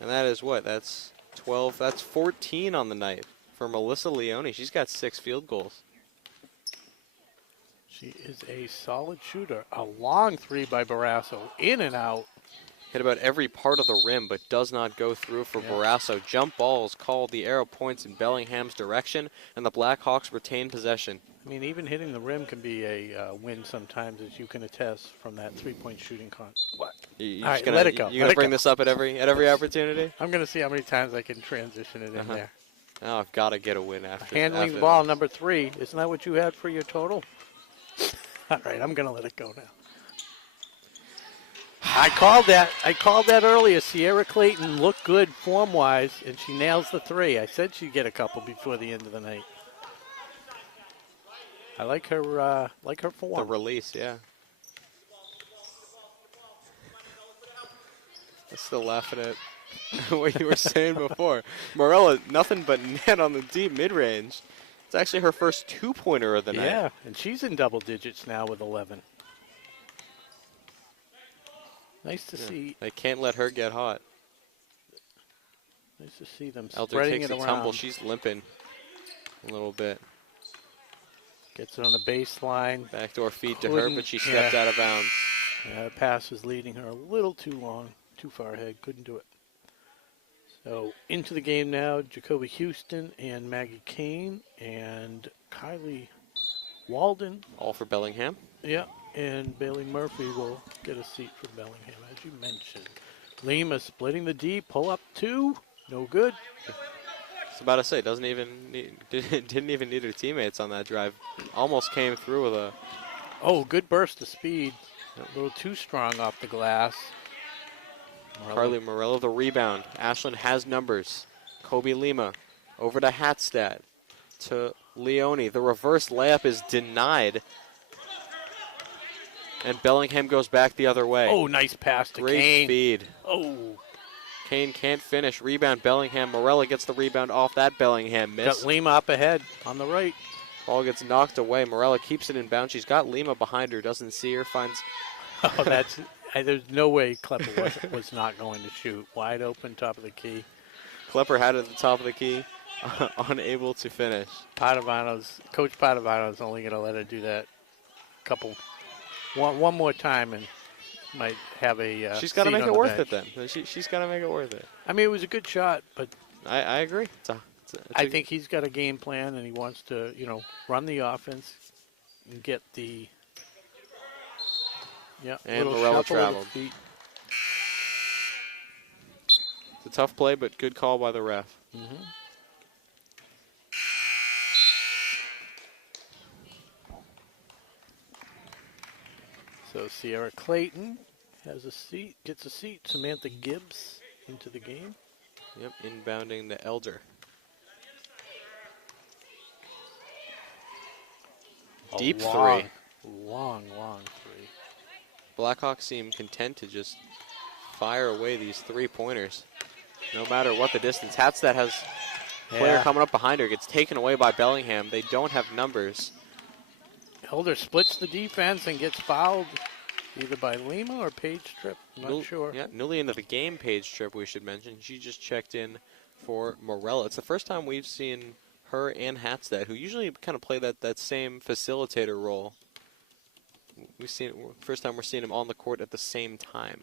And that is what? That's 12, that's 14 on the night for Melissa Leone. She's got 6 field goals. She is a solid shooter. A long three by Barrasso, in and out. Hit about every part of the rim, but does not go through for Barrasso. Jump balls called. The arrow points in Bellingham's direction, and the Blackhawks retain possession. I mean, even hitting the rim can be a win sometimes, as you can attest from that three-point shooting What? You All right, gonna, let it go. You gonna bring this up at every opportunity? I'm going to see how many times I can transition it in there. Oh, I've got to get a win after. Handling the ball, number 3. Isn't that what you had for your total? All right, I'm going to let it go now. I called that earlier. Sierra Clayton looked good form-wise, and she nails the 3. I said she'd get a couple before the end of the night. I like her form. The release, yeah. I'm still laughing at what you were saying before. Morella, nothing but net on the deep mid-range. It's actually her first two-pointer of the night. Yeah, and she's in double digits now with 11. Nice to see. They can't let her get hot. Nice to see them Elder spreading takes it a around. tumble. She's limping a little bit. Gets it on the baseline. Back to her feet to her, but she stepped out of bounds. Yeah, the pass was leading her a little too long, too far ahead. Couldn't do it. So into the game now, Jacoby Houston and Maggie Kane and Kylie Walden. All for Bellingham. Yeah, and Bailey Murphy will get a seat for Bellingham, as you mentioned. Lima splitting the D, pull up 2, no good. I was about to say, didn't even need her teammates on that drive. Almost came through with a... Oh, good burst of speed. A little too strong off the glass. Carly Morello, the rebound. Ashland has numbers. Kobe Lima over to Hatstad. To Leone. The reverse layup is denied. And Bellingham goes back the other way. Oh, nice pass to Great Kane. speed. Oh. Kane can't finish. Rebound Bellingham. Morella gets the rebound off that Bellingham miss. Got Lima up ahead on the right. Ball gets knocked away. Morella keeps it in bounds. She's got Lima behind her. Doesn't see her. Finds... Oh, that's... There's no way Klepper was not going to shoot. Wide open, top of the key. Klepper had it at the top of the key. Unable to finish. Coach Padovano's only going to let her do that one more time and might have a she's got to make it bench. worth it then. She's got to make it worth it. I mean, it was a good shot, but I agree. I think he's got a game plan and he wants to, run the offense and get the and little Morella shuffle of the traveled. feet. It's a tough play, but good call by the ref. Mm-hmm. So Sierra Clayton gets a seat. Samantha Gibbs into the game. Yep, inbounding the Elder. Deep three. Long three. Blackhawks seem content to just fire away these three-pointers. No matter what the distance. Hatstad has a player coming up behind her. Gets taken away by Bellingham. They don't have numbers. Elder splits the defense and gets fouled either by Lima or Paige Tripp. Not sure. Yeah, newly into the game, Paige Tripp, we should mention. She just checked in for Morella. It's the first time we've seen her and Hatstad, who usually kind of play that same facilitator role. First time we're seeing him on the court at the same time.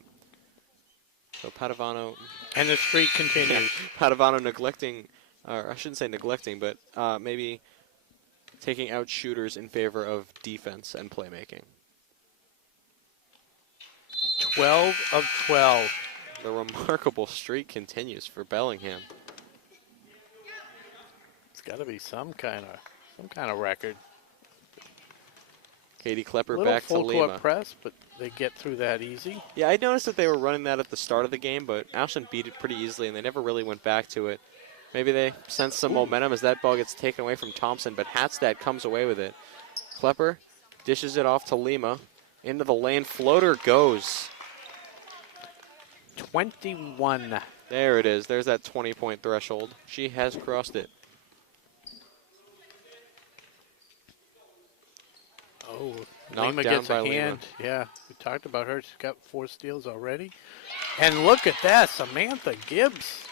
So Padovano... And the streak continues. Padovano neglecting, or I shouldn't say neglecting, but maybe taking out shooters in favor of defense and playmaking. 12 of 12. The remarkable streak continues for Bellingham. It's got to be some kind of record. Katie Klepper Little back to full Lima. court press, but they get through that easy. Yeah, I noticed that they were running that at the start of the game, but Ashland beat it pretty easily, and they never really went back to it. Maybe they sensed some momentum as that ball gets taken away from Thompson, but Hatstad comes away with it. Klepper dishes it off to Lima. Into the lane, floater goes. 21. There it is. There's that 20-point threshold. She has crossed it. Oh, Knocked Lima down gets by a Lima. hand. Yeah, we talked about her. She's got 4 steals already. And look at that, Samantha Gibbs.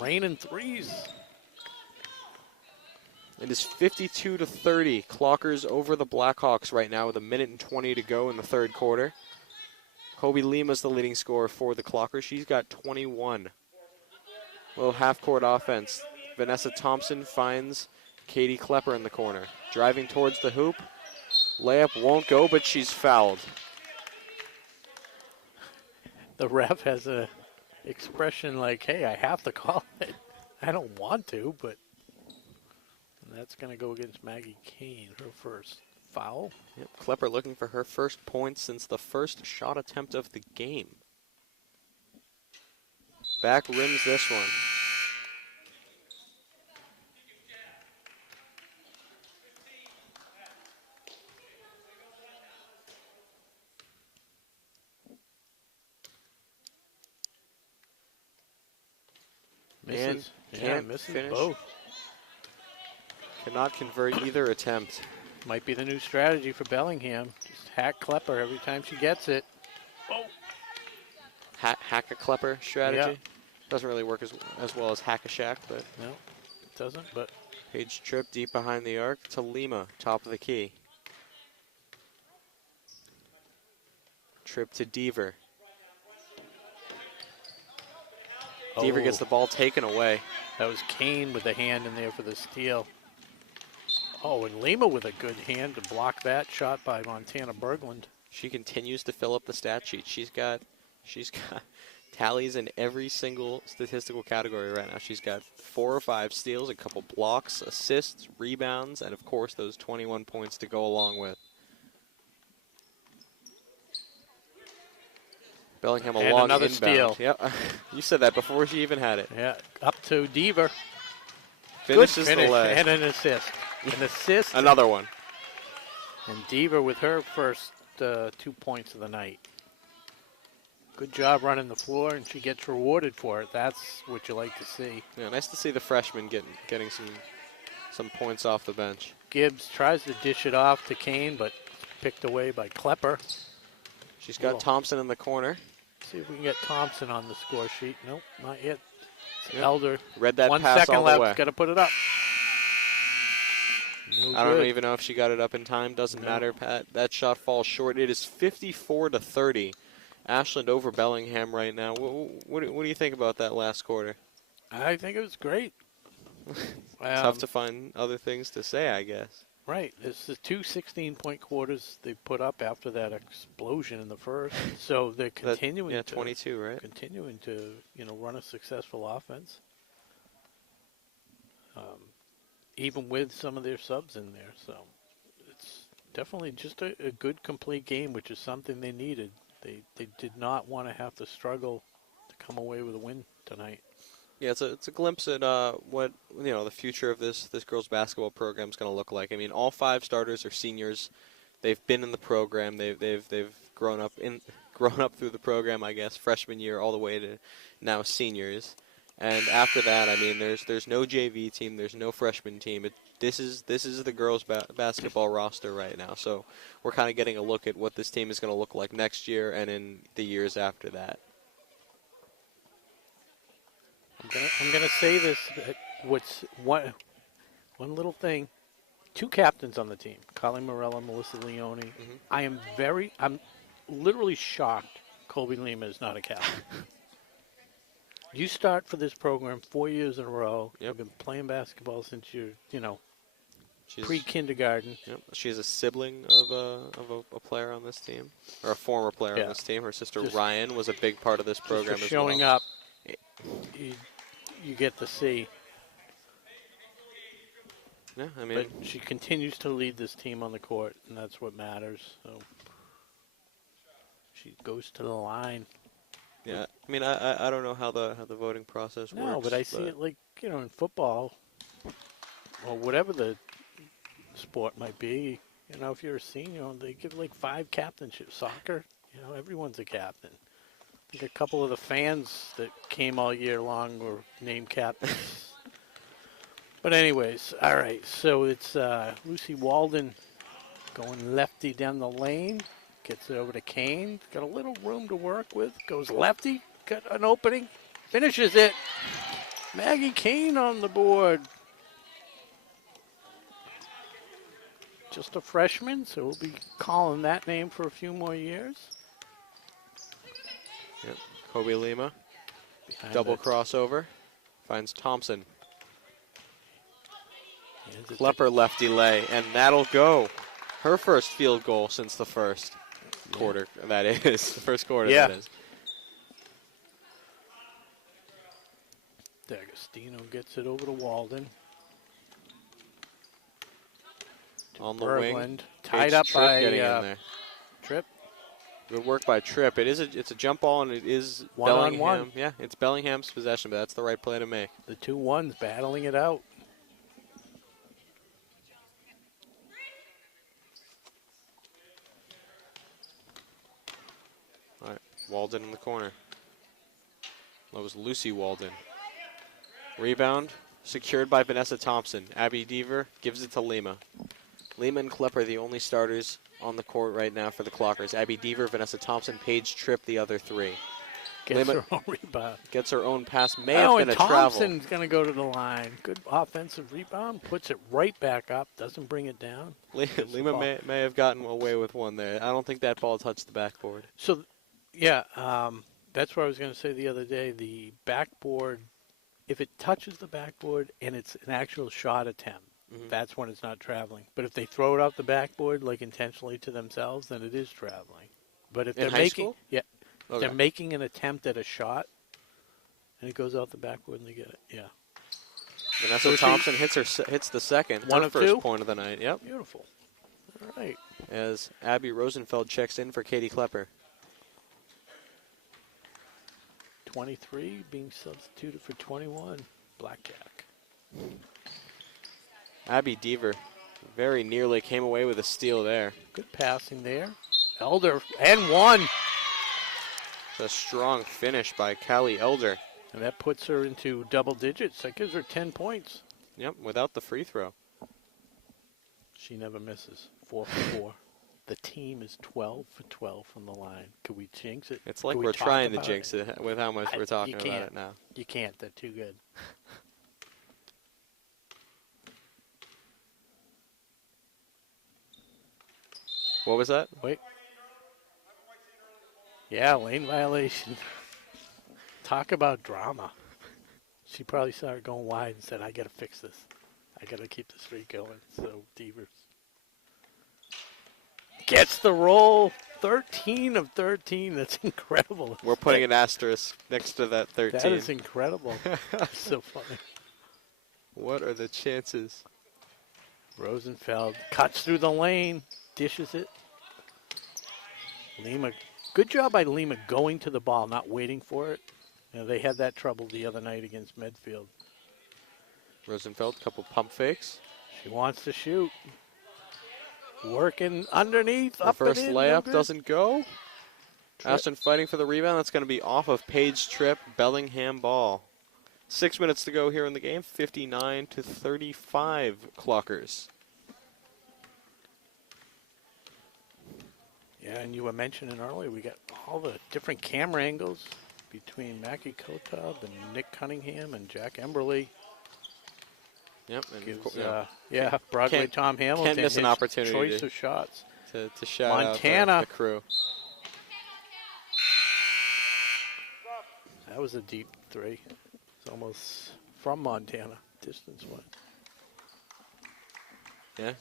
Raining threes. It is 52-30. Clockers over the Blackhawks right now with 1:20 to go in the third quarter. Kobe Lima's the leading scorer for the Clockers. She's got 21. Little half-court offense. Vanessa Thompson finds Katie Klepper in the corner. Driving towards the hoop. Layup won't go, but she's fouled. The ref has a expression like, hey, I have to call it. I don't want to, but that's going to go against Maggie Kane, her first foul. Yep, Klepper looking for her first point since the first shot attempt of the game. Back rims this one. Misses. And Yeah, can't misses finish. both. Cannot convert either attempt. Might be the new strategy for Bellingham. Just hack Klepper every time she gets it. Oh. Hack a Klepper strategy. Yeah. Doesn't really work as well as hack a shack, but No, it doesn't, but Page trip deep behind the arc to Lima, top of the key. Trip to Deaver. Deaver gets the ball taken away. That was Kane with a hand in there for the steal. Oh, and Lima with a good hand to block that shot by Montana Berglund. She continues to fill up the stat sheet. She's got tallies in every single statistical category right now. She's got 4 or 5 steals, a couple blocks, assists, rebounds, and of course those 21 points to go along with. Bellingham a And long another inbound. steal. Yep, you said that before she even had it. Yeah, up to Deaver. Finishes Good the finish leg. and an assist. An assist. Another one. And Deaver with her first 2 points of the night. Good job running the floor, and she gets rewarded for it. That's what you like to see. Yeah, nice to see the freshman getting some points off the bench. Gibbs tries to dish it off to Kane, but picked away by Klepper. She's got Thompson in the corner. See if we can get Thompson on the score sheet. Nope, not yet. It's Yep. Elder. Read that 1 pass second all the left. way. Got to put it up. No I don't good. even know if she got it up in time. Doesn't matter, Pat. That shot falls short. It is 54-30. Ashland over Bellingham right now. What do you think about that last quarter? I think it was great. Tough to find other things to say, I guess. Right. It's the 2 16-point quarters they put up after that explosion in the first. So they're continuing yeah, to 22, right? Continuing to, run a successful offense. Even with some of their subs in there. So it's definitely just a good complete game, which is something they needed. They did not want to have to struggle to come away with a win tonight. Yeah, it's a glimpse at what the future of this girls basketball program is going to look like. I mean, all 5 starters are seniors. They've been in the program. They've grown up through the program, I guess, freshman year all the way to now seniors. And after that, I mean, there's no JV team, there's no freshman team. This is the girls basketball roster right now. So we're kind of getting a look at what this team is going to look like next year and in the years after that. I'm gonna say this. What's one little thing? 2 captains on the team: Colleen Morella, Melissa Leone. Mm-hmm. I'm literally shocked. Colby Lima is not a captain. You start for this program 4 years in a row. Yep. You've been playing basketball since you're, She's pre-kindergarten. Yep. She's a sibling of a player on this team, or a former player on this team. Her sister Ryan was a big part of this program Just for as showing well. up, you get to see. Yeah, I mean, But she continues to lead this team on the court, and that's what matters. So she goes to the line. yeah. I mean, I don't know how the voting process works. No, but I see it like, in football or whatever the sport might be. If you're a senior, they give like 5 captainships. Soccer, everyone's a captain. I think a couple of the fans that came all year long were named captains. But anyways, all right. So it's Lucy Walden going lefty down the lane. Gets it over to Kane. Got a little room to work with. Goes lefty. Got an opening. Finishes it. Maggie Kane on the board. Just a freshman, so we'll be calling that name for a few more years. Yep. Kobe Lima. Behind Double that. crossover. Finds Thompson. Hands it to- Klepper lefty lay, and that'll go. Her first field goal since the first quarter, that is. The first quarter, Yeah. that is. D'Agostino gets it over to Walden. On the wing. Berglund. Tied Paige up Tripp by getting in there. Tripp. Good work by Tripp. It's a jump ball, and it is One-on-one. Bellingham. Yeah, it's Bellingham's possession, but that's the right play to make. The 2-1s battling it out. All right, Walden in the corner. That was Lucy Walden. Rebound secured by Vanessa Thompson. Abby Deaver gives it to Lima. Lima and Klepper, the only starters on the court right now for the Clockers. Abby Deaver, Vanessa Thompson, Paige Tripp, the other 3. Gets Lima her own rebound. gets her own pass. May have been and a travel. Thompson's going to go to the line. Good offensive rebound. Puts it right back up. Doesn't bring it down. Lima may have gotten away with one there. I don't think that ball touched the backboard. So, yeah, that's what I was going to say the other day. The backboard, if it touches the backboard and it's an actual shot attempt, that's when it's not traveling. But if they throw it off the backboard, like intentionally to themselves, then it is traveling. But if In they're high making, school? yeah, if Okay. they're making an attempt at a shot, and it goes out the backboard and they get it, yeah. Vanessa Thompson hits the second. One her of first two? point of the night. Yep. Beautiful. All right. As Abby Rosenfeld checks in for Katie Klepper. 23 being substituted for 21. Blackjack. Abby Deaver very nearly came away with a steal there. Good passing there. Elder, and one. It's a strong finish by Callie Elder. And that puts her into double digits. That gives her 10 points. Yep, without the free throw. She never misses. 4 for 4. The team is 12 for 12 from the line. Could we jinx it? It's like Could we we're talk trying to about jinx it with how much we're talking you about can't. it now. You can't. They're too good. What was that? Wait. Yeah, lane violation. Talk about drama. She probably started going wide and said, I got to fix this. I got to keep the streak going. So, Devers gets the roll. 13 of 13. That's incredible. We're putting an asterisk next to that 13. That is incredible. So funny. What are the chances? Rosenfeld cuts through the lane, dishes it. Lima, good job by Lima going to the ball, not waiting for it. They had that trouble the other night against Medfield. Rosenfeld, couple pump fakes. She wants to shoot. Working underneath, up Reverse and in. layup no good. doesn't go. Tripp. Ashton fighting for the rebound. That's going to be off of Paige Tripp. Bellingham ball. 6 minutes to go here in the game. 59-35 Clockers. Yeah, and you were mentioning earlier, we got all the different camera angles between Mackie Kotab and Nick Cunningham and Jack Emberley. Yep. And Gives, yeah, Broadway Can't- Tom Hamilton miss an his opportunity choice to- of shots. to shout Montana. out the crew. That was a deep three. It's almost from Montana, distance-wise. Yeah.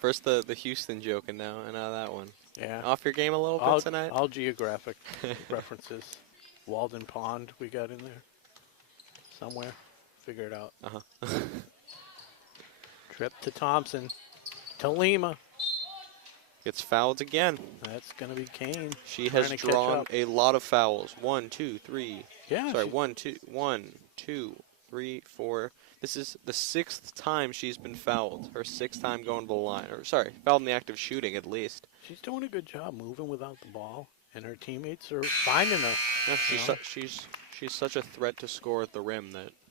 First the Houston joke and now that one. Yeah. Off your game a little bit tonight? All geographic references. Walden Pond we got in there somewhere. Figure it out. Uh-huh. Trip to Thompson. To Lima. Gets fouled again. That's going to be Kane. She has drawn a lot of fouls. 1, 2, 3. Yeah. Sorry, 1, 2, 3, 4. This is the 6th time she's been fouled. Her 6th time going to the line. Or sorry, fouled in the act of shooting at least. She's doing a good job moving without the ball, and her teammates are finding her. Yeah, she's such a threat to score at the rim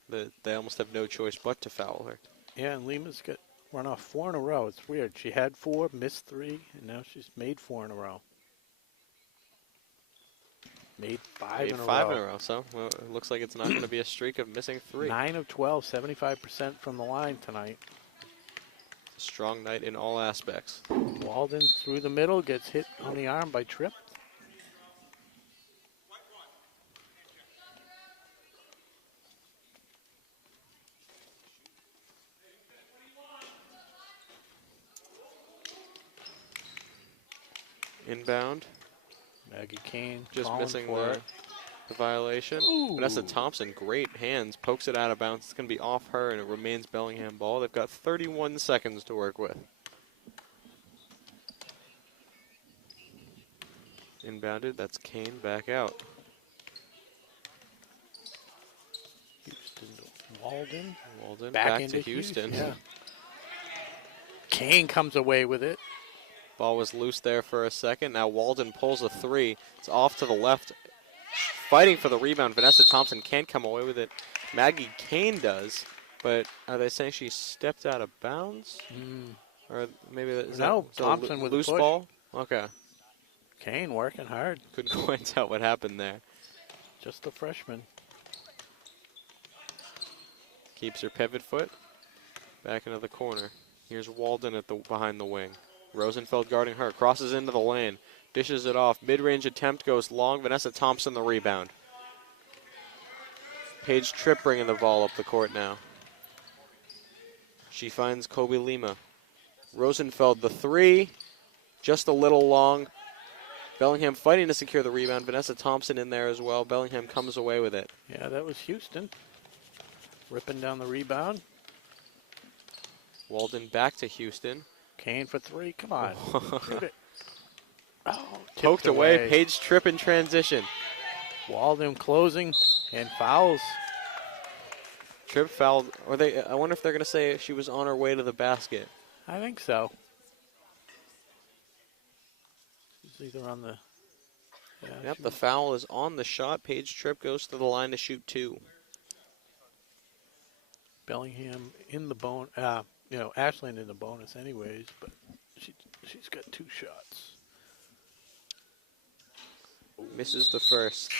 that they almost have no choice but to foul her. Yeah, and Lima's got run off 4 in a row. It's weird. She had 4, missed 3, and now she's made 4 in a row. Made 5 in a row. 5 in a row, so well, it looks like it's not going to be a streak of missing 3. 9 of 12, 75% from the line tonight. Strong night in all aspects. Walden through the middle, gets hit on the arm by Tripp. Inbound. Maggie Kane just missing for the violation. Ooh. Vanessa Thompson, great hands, pokes it out of bounds. It's going to be off her, and it remains Bellingham ball. They've got 31 seconds to work with. Inbounded, that's Kane back out. Houston to Walden. Walden back to Houston. Yeah. Kane comes away with it. Ball was loose there for a second. Now Walden pulls a 3. It's off to the left. Fighting for the rebound. Vanessa Thompson can't come away with it. Maggie Kane does. But are they saying she stepped out of bounds? Or maybe is no, that Thompson with loose a push. ball? Okay. Kane working hard. Couldn't quite tell what happened there. Just a freshman. Keeps her pivot foot. Back into the corner. Here's Walden at the behind the wing. Rosenfeld guarding her. Crosses into the lane. Dishes it off. Mid-range attempt goes long. Vanessa Thompson the rebound. Paige Tripp bringing the ball up the court now. She finds Kobe Lima. Rosenfeld the 3. Just a little long. Bellingham fighting to secure the rebound. Vanessa Thompson in there as well. Bellingham comes away with it. Yeah, that was Houston. Ripping down the rebound. Walden back to Houston. Kane for 3. Come on. Shoot it. Oh, poked away. Paige Tripp in transition. Walden closing and fouls. Tripp fouled. Or I wonder if they're going to say she was on her way to the basket. I think so. She's either on the... Yeah, yep, the foul is on the shot. Paige Tripp goes to the line to shoot 2. Bellingham in the bone. You know, Ashland in the bonus anyways, but she's got 2 shots. Misses the first.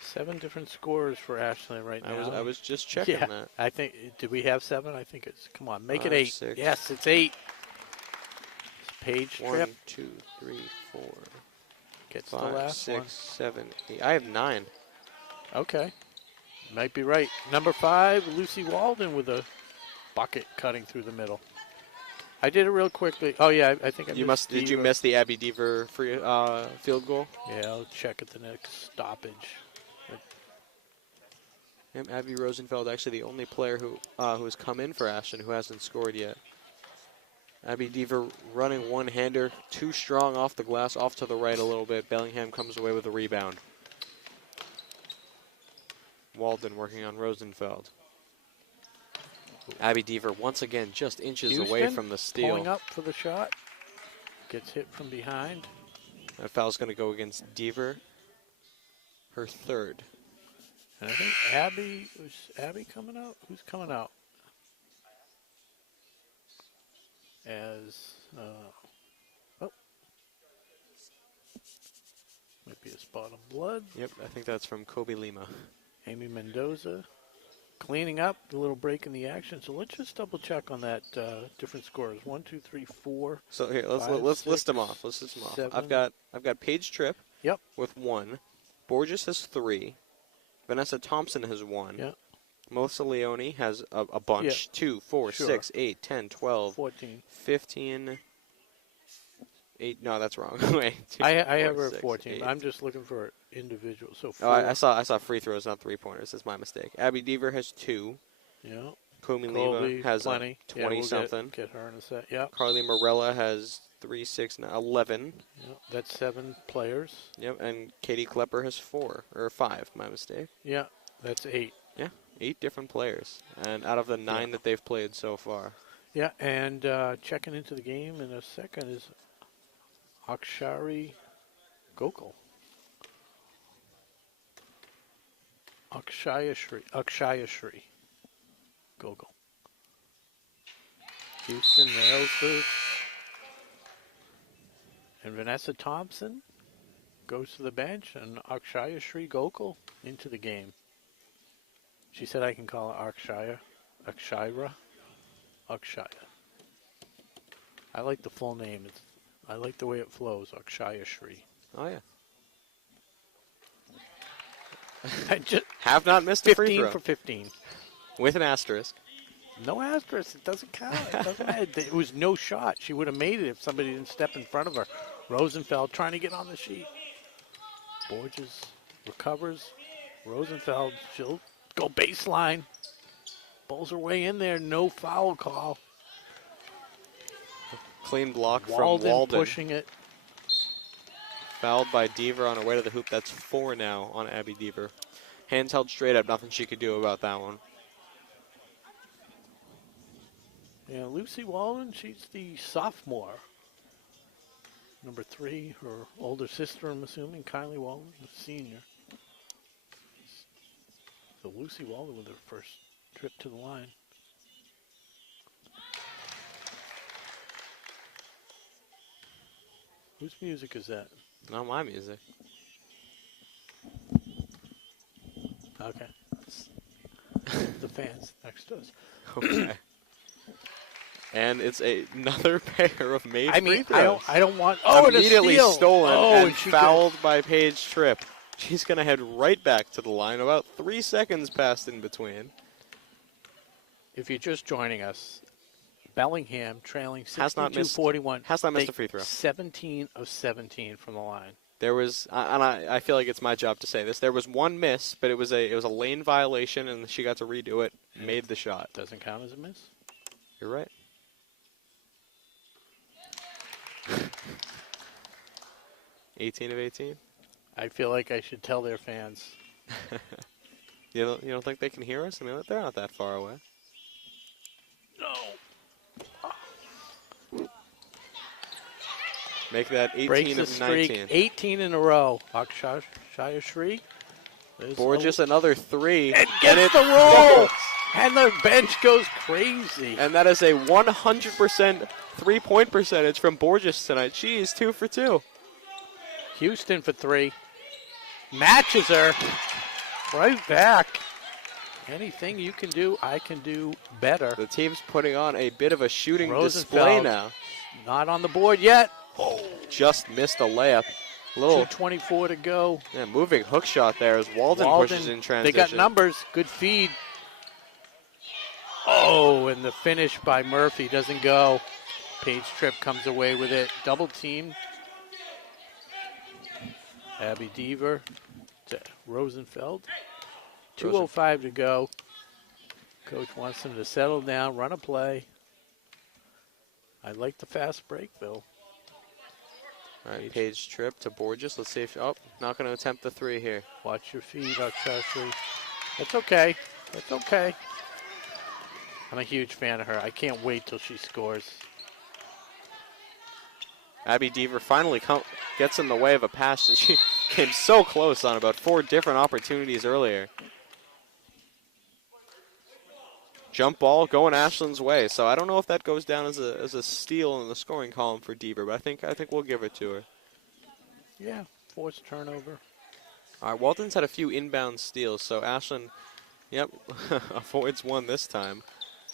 Seven different scores for Ashland right now. I was just checking that. I think, did we have 7? I think it's, come on, make 5, it 8. 6. Yes, it's 8. Paige 1, Tripp 2, 3, 4. gets 5, the last 6, one. 7, 8. I have 9. Okay. Might be right. Number 5, Lucy Walden with a bucket cutting through the middle. I did it real quickly. Oh, yeah, I think I missed Did you miss the Abby Deaver free field goal? Yeah, I'll check at the next stoppage. Abby Rosenfeld, actually the only player who has come in for Ashton who hasn't scored yet. Abby Deaver running one-hander, too strong off the glass, off to the right a little bit. Bellingham comes away with a rebound. Walden working on Rosenfeld. Abby Deaver once again just inches away from the steal. Pulling up for the shot. Gets hit from behind. That foul's going to go against Deaver. Her 3rd. And I think Abby, was Abby coming out? Who's coming out? As, might be a spot of blood. Yep, I think that's from Kobe Lima. Amy Mendoza cleaning up, a little break in the action. So let's just double check on that different scores. 1, 2, 3, 4. So here, let's 5, list 6, them off. Let's list them off. 7. I've got Paige Tripp. Yep. With 1. Borges has 3. Vanessa Thompson has 1. Yep. Melissa Leone has a bunch. Yep. 2, 4, Sure. 6, 8, 10, 12, 14. 15. 8. No, that's wrong. Wait. 2, I 4, have her at 6, 14. 8. I'm just looking for individual. So Oh, I saw free throws, not 3-pointers. That's my mistake. Abby Deaver has 2. Yeah. Kumi Colby, Leva has plenty. 20-something. Get her in a set. Yeah. Carly Morella has 3, 6, 9, 11. Yep. That's 7 players. Yep, and Katie Klepper has 4, or 5, my mistake. Yeah, that's 8. Yeah, 8 different players, and out of the 9 that they've played so far. Yeah, and checking into the game in a second is Akshari Gokul. Akshayashri Gokul. Houston nails this. And Vanessa Thompson goes to the bench, and Akshayashri Gokul into the game. She said I can call her Akshira. Akshaya. I like the full name. I like the way it flows. Akshayashri. Oh, yeah. I just Have not missed a free 15 throw. for 15. With an asterisk. No asterisk. It doesn't count. It doesn't matter. It was no shot. She would have made it if somebody didn't step in front of her. Rosenfeld trying to get on the sheet. Borges recovers. Rosenfeld, she'll go baseline. Bowls her way in there. No foul call. Clean block from Walden Walden. pushing it. Fouled by Deaver on her way to the hoop. That's 4 now on Abby Deaver. Hands held straight up. Nothing she could do about that one. Yeah, Lucy Walden, she's the sophomore. Number 3, her older sister, I'm assuming, Kylie Walden, the senior. So Lucy Walden with her first trip to the line. Whose music is that? Not my music. Okay. It's the fans next to us. Okay. And it's another pair of made I free mean, throws. I don't want. Oh, and a immediately steal. stolen Oh, and she fouled by Paige Tripp. She's going to head right back to the line. About 3 seconds passed in between. If you're just joining us, Bellingham trailing Has not missed- 62-41. has not missed a free throw. 17 of 17 from the line. There was, and I feel like it's my job to say this. There was one miss, but it was a lane violation, and she got to redo it. Made the shot. Doesn't count as a miss. You're right. 18 of 18. I feel like I should tell their fans. You don't think they can hear us? I mean, they're not that far away. No. Make that 18 Breaks the of streak. 19. 18 in a row. Akshayashri. Borges another 3. And gets the roll. And the bench goes crazy. And that is a 100% three-point percentage from Borges tonight. She is 2 for 2. Houston for 3. Matches her. Right back. Anything you can do, I can do better. The team's putting on a bit of a shooting display Rosenfeld. now. Not on the board yet. Oh. Just missed a layup. Little 2:24 to go. yeah, moving hook shot there as Walden pushes in transition. They got numbers. Good feed. Oh, and the finish by Murphy doesn't go. Paige Tripp comes away with it. Double team. Abby Deaver to Rosenfeld. 2:05 to go. Coach wants them to settle down, run a play. I like the fast break, Bill. All right, Paige Tripp to Borges. Let's see if not going to attempt the 3 here. Watch your feet, Akshayashri. That's okay. That's okay. I'm a huge fan of her. I can't wait till she scores. Abby Deaver finally gets in the way of a pass. She came so close on about 4 different opportunities earlier. Jump ball going Ashland's way. So I don't know if that goes down as a steal in the scoring column for Deaver, but I think we'll give it to her. Yeah, forced turnover. All right, Walton's had a few inbound steals, so Ashland, yep, avoids one this time.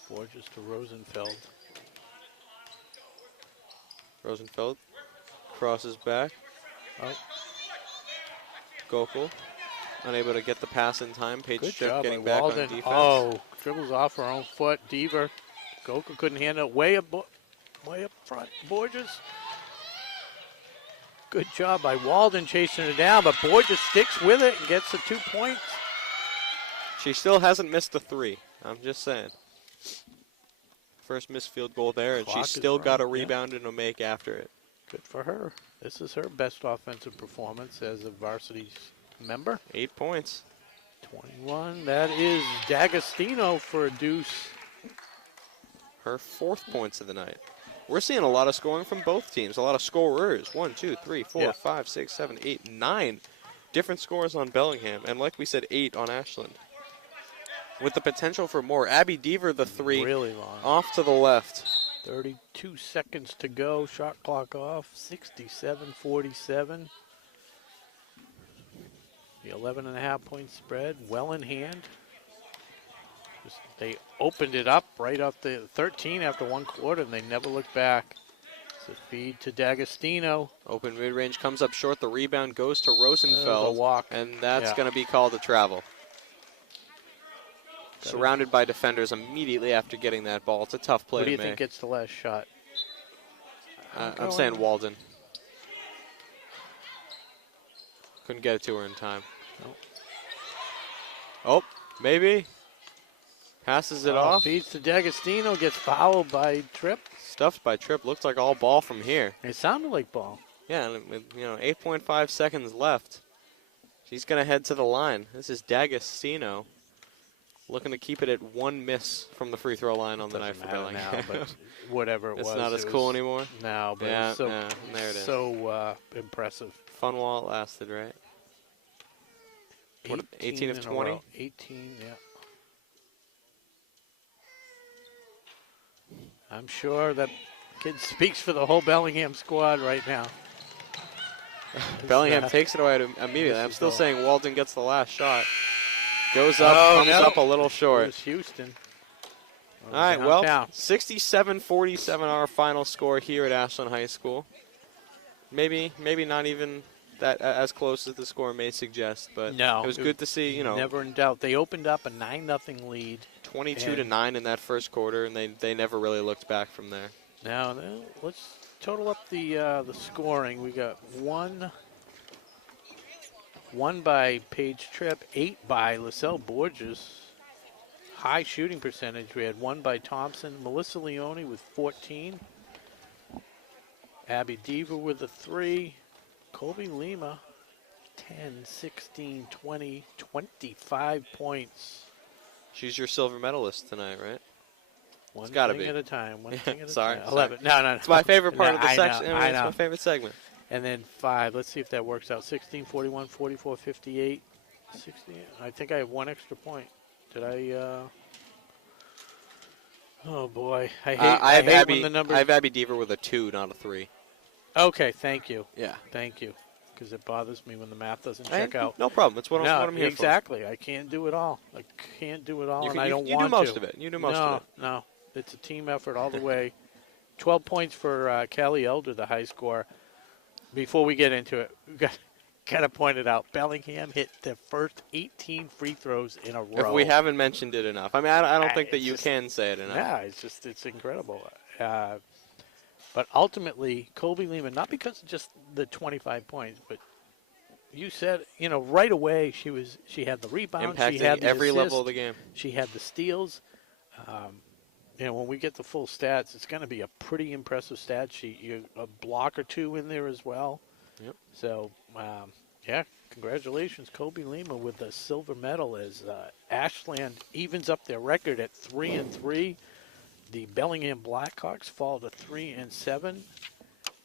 Borges to Rosenfeld. Rosenfeld crosses back. Oh, Gokul unable to get the pass in time. Paige good Tripp job getting by back Walden. on defense. Oh, dribbles off her own foot. Deaver. Gokul couldn't handle it. Way up front. Borges. Good job by Walden chasing it down, but Boyd just sticks with it and gets the 2 points. She still hasn't missed a 3. I'm just saying. First missed field goal there, and Clock she's is still got a running, yeah. rebound and a make after it. Good for her. This is her best offensive performance as a Varsity's member. 8 points. 21. That is D'Agostino for a deuce. Her 4th points of the night. We're seeing a lot of scoring from both teams. A lot of scorers. 1, 2, 3, 4, Yeah. 5, 6, 7, 8, 9 different scores on Bellingham. And like we said, 8 on Ashland. With the potential for more. Abby Deaver, the 3. Really long. Off to the left. 32 seconds to go. Shot clock off. 67-47. The 11.5 point spread. Well in hand. They opened it up right off the 13 after 1 quarter, and they never looked back. It's a feed to D'Agostino. Open mid-range comes up short. The rebound goes to Rosenfeld. The walk. And that's Yeah. going to be called a travel. Surrounded by defenders immediately after getting that ball. It's a tough play What do you to think make. gets the last shot? I'm saying Walden. Couldn't get it to her in time. Nope. Oh, maybe. Passes it off. Feeds to D'Agostino, gets fouled by Tripp. Stuffed by Tripp. Looks like all ball from here. It sounded like ball. Yeah, and with 8.5 seconds left. She's going to head to the line. This is D'Agostino. Looking to keep it at 1 miss from the free throw line on the night for Bellingham. Now, but whatever it it's was. not as cool anymore? No, but Yeah, it's so, yeah, there it is. so impressive. Fun while it lasted, right? 18 of in a 20? row. 18, yeah. I'm sure that kid speaks for the whole Bellingham squad right now. Bellingham takes it away immediately. I'm still all. saying Walden gets the last shot. Goes up, comes up a little It short. was Houston. All right, well, Downtown. 67-47 our final score here at Ashland High School. Maybe not even that as close as the score may suggest, but No, it was good to see, Never in doubt. They opened up a 9-0 lead. 22-9 in that first quarter, and they never really looked back from there. Now, let's total up the scoring. We got one by Paige Tripp, 8 by LaSalle Borges. High shooting percentage. We had 1 by Thompson. Melissa Leone with 14. Abby Deaver with a 3. Colby Lima, 10, 16, 20, 25 points. She's your silver medalist tonight, right? One gotta thing be. at a time. One thing at a Sorry, time. sorry. 11. No. It's my favorite part of the I section. know, It's my favorite segment. And then 5. Let's see if that works out. 16, 41, 44, 58, 60. I think I have 1 extra point. Did I? Oh boy, I hate when the numbers. I have Abby Deaver with a 2, not a 3. Okay, thank you. Yeah. Thank you, because it bothers me when the math doesn't check out. No problem. That's what I'm here exactly. I can't do it all. I can't do it all, for. and I don't want to. You do most of it. You do most of it. No, it's a team effort all the way. 12 points for Callie Elder, the high score. Before we get into it, we got to point it out. Bellingham hit the first 18 free throws in a row. If we haven't mentioned it enough. I mean, I don't think that it's you just- can say it enough. Yeah, it's incredible. But ultimately, Colby Lehman, not because of just the 25 points, but you said, right away she had the rebound, she Impacting had the every assist, level of the game. she had the steals. When we get the full stats, it's going to be a pretty impressive stat sheet. A block or 2 in there as well. Yep. So, congratulations, Colby Lima, with the silver medal as Ashland evens up their record at 3-3. The Bellingham Blackhawks fall to 3-7,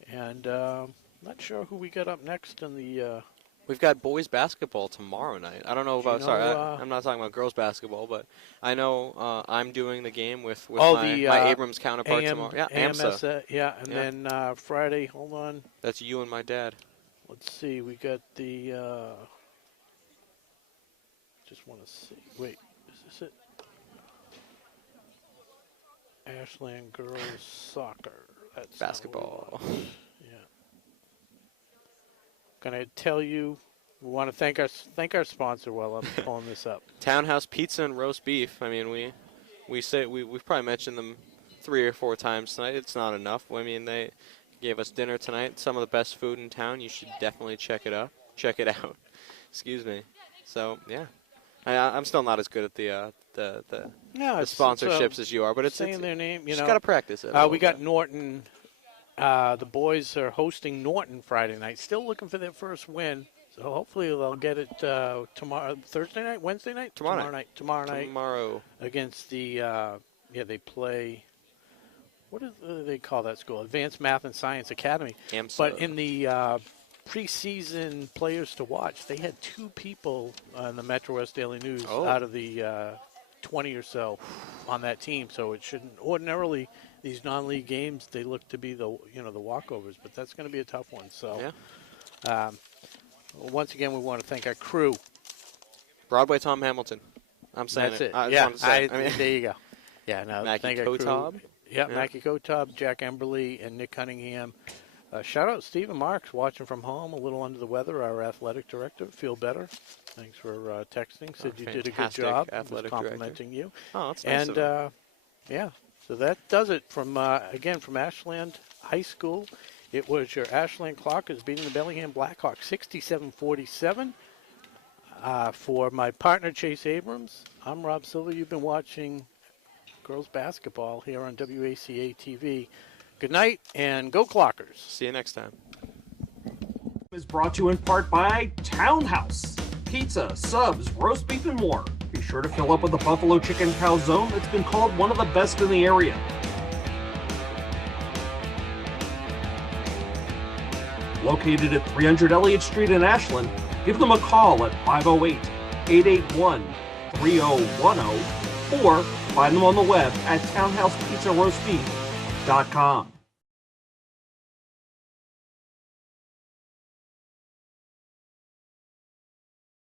and not sure who we got up next in the. We've got boys basketball tomorrow night. I don't know about. I'm not talking about girls basketball, but I know I'm doing the game with my Abrams counterpart tomorrow. Yeah, AMSA. Then Friday. Hold on. That's you and my dad. Let's see. We got the. Just want to see. Wait, is this it? Ashland girls soccer. That's Basketball. Yeah. Gonna tell you, we want to thank our sponsor while I'm pulling this up. Townhouse Pizza and Roast Beef. I mean, we've probably mentioned them 3 or 4 times tonight. It's not enough. I mean, they gave us dinner tonight. Some of the best food in town. You should definitely check it out. Excuse me. So yeah, I'm still not as good at the sponsorships as you are, but it's saying their name. You just know, got to practice it. We got Norton. The boys are hosting Norton Friday night. Still looking for their first win. So hopefully they'll get it tomorrow, Thursday night, Wednesday night, tomorrow night against the. They play. What do they call that school? Advanced Math and Science Academy. AMSA. But in the preseason players to watch, they had 2 people in the Metro West Daily News out of the 20 or so on that team. So it shouldn't ordinarily these non-league games they look to be the walkovers, but that's going to be a tough one. So once again, we want to thank our crew. Broadway Tom Hamilton. I'm saying that's it. There you go. Yeah, no, Mackie thank our Kotob. crew. Yeah, Mackie Kotob, Jack Emberley, and Nick Cunningham. Shout out Stephen Marks watching from home, a little under the weather, our athletic director. Feel better. Thanks for texting. Said you did a good job. Was complimenting you. Oh, that's nice. And so that does it from Ashland High School. It was your Ashland Clockers beating the Bellingham Blackhawks 67-47. For my partner Chase Abrams, I'm Rob Silver. You've been watching girls basketball here on WACA-TV. Good night and go Clockers. See you next time. Is brought to you in part by Townhouse. Pizza, subs, roast beef, and more. Be sure to fill up with the buffalo chicken calzone that's been called one of the best in the area. Located at 300 Elliott Street in Ashland, give them a call at 508-881-3010 or find them on the web at townhousepizzaroastbeef.com.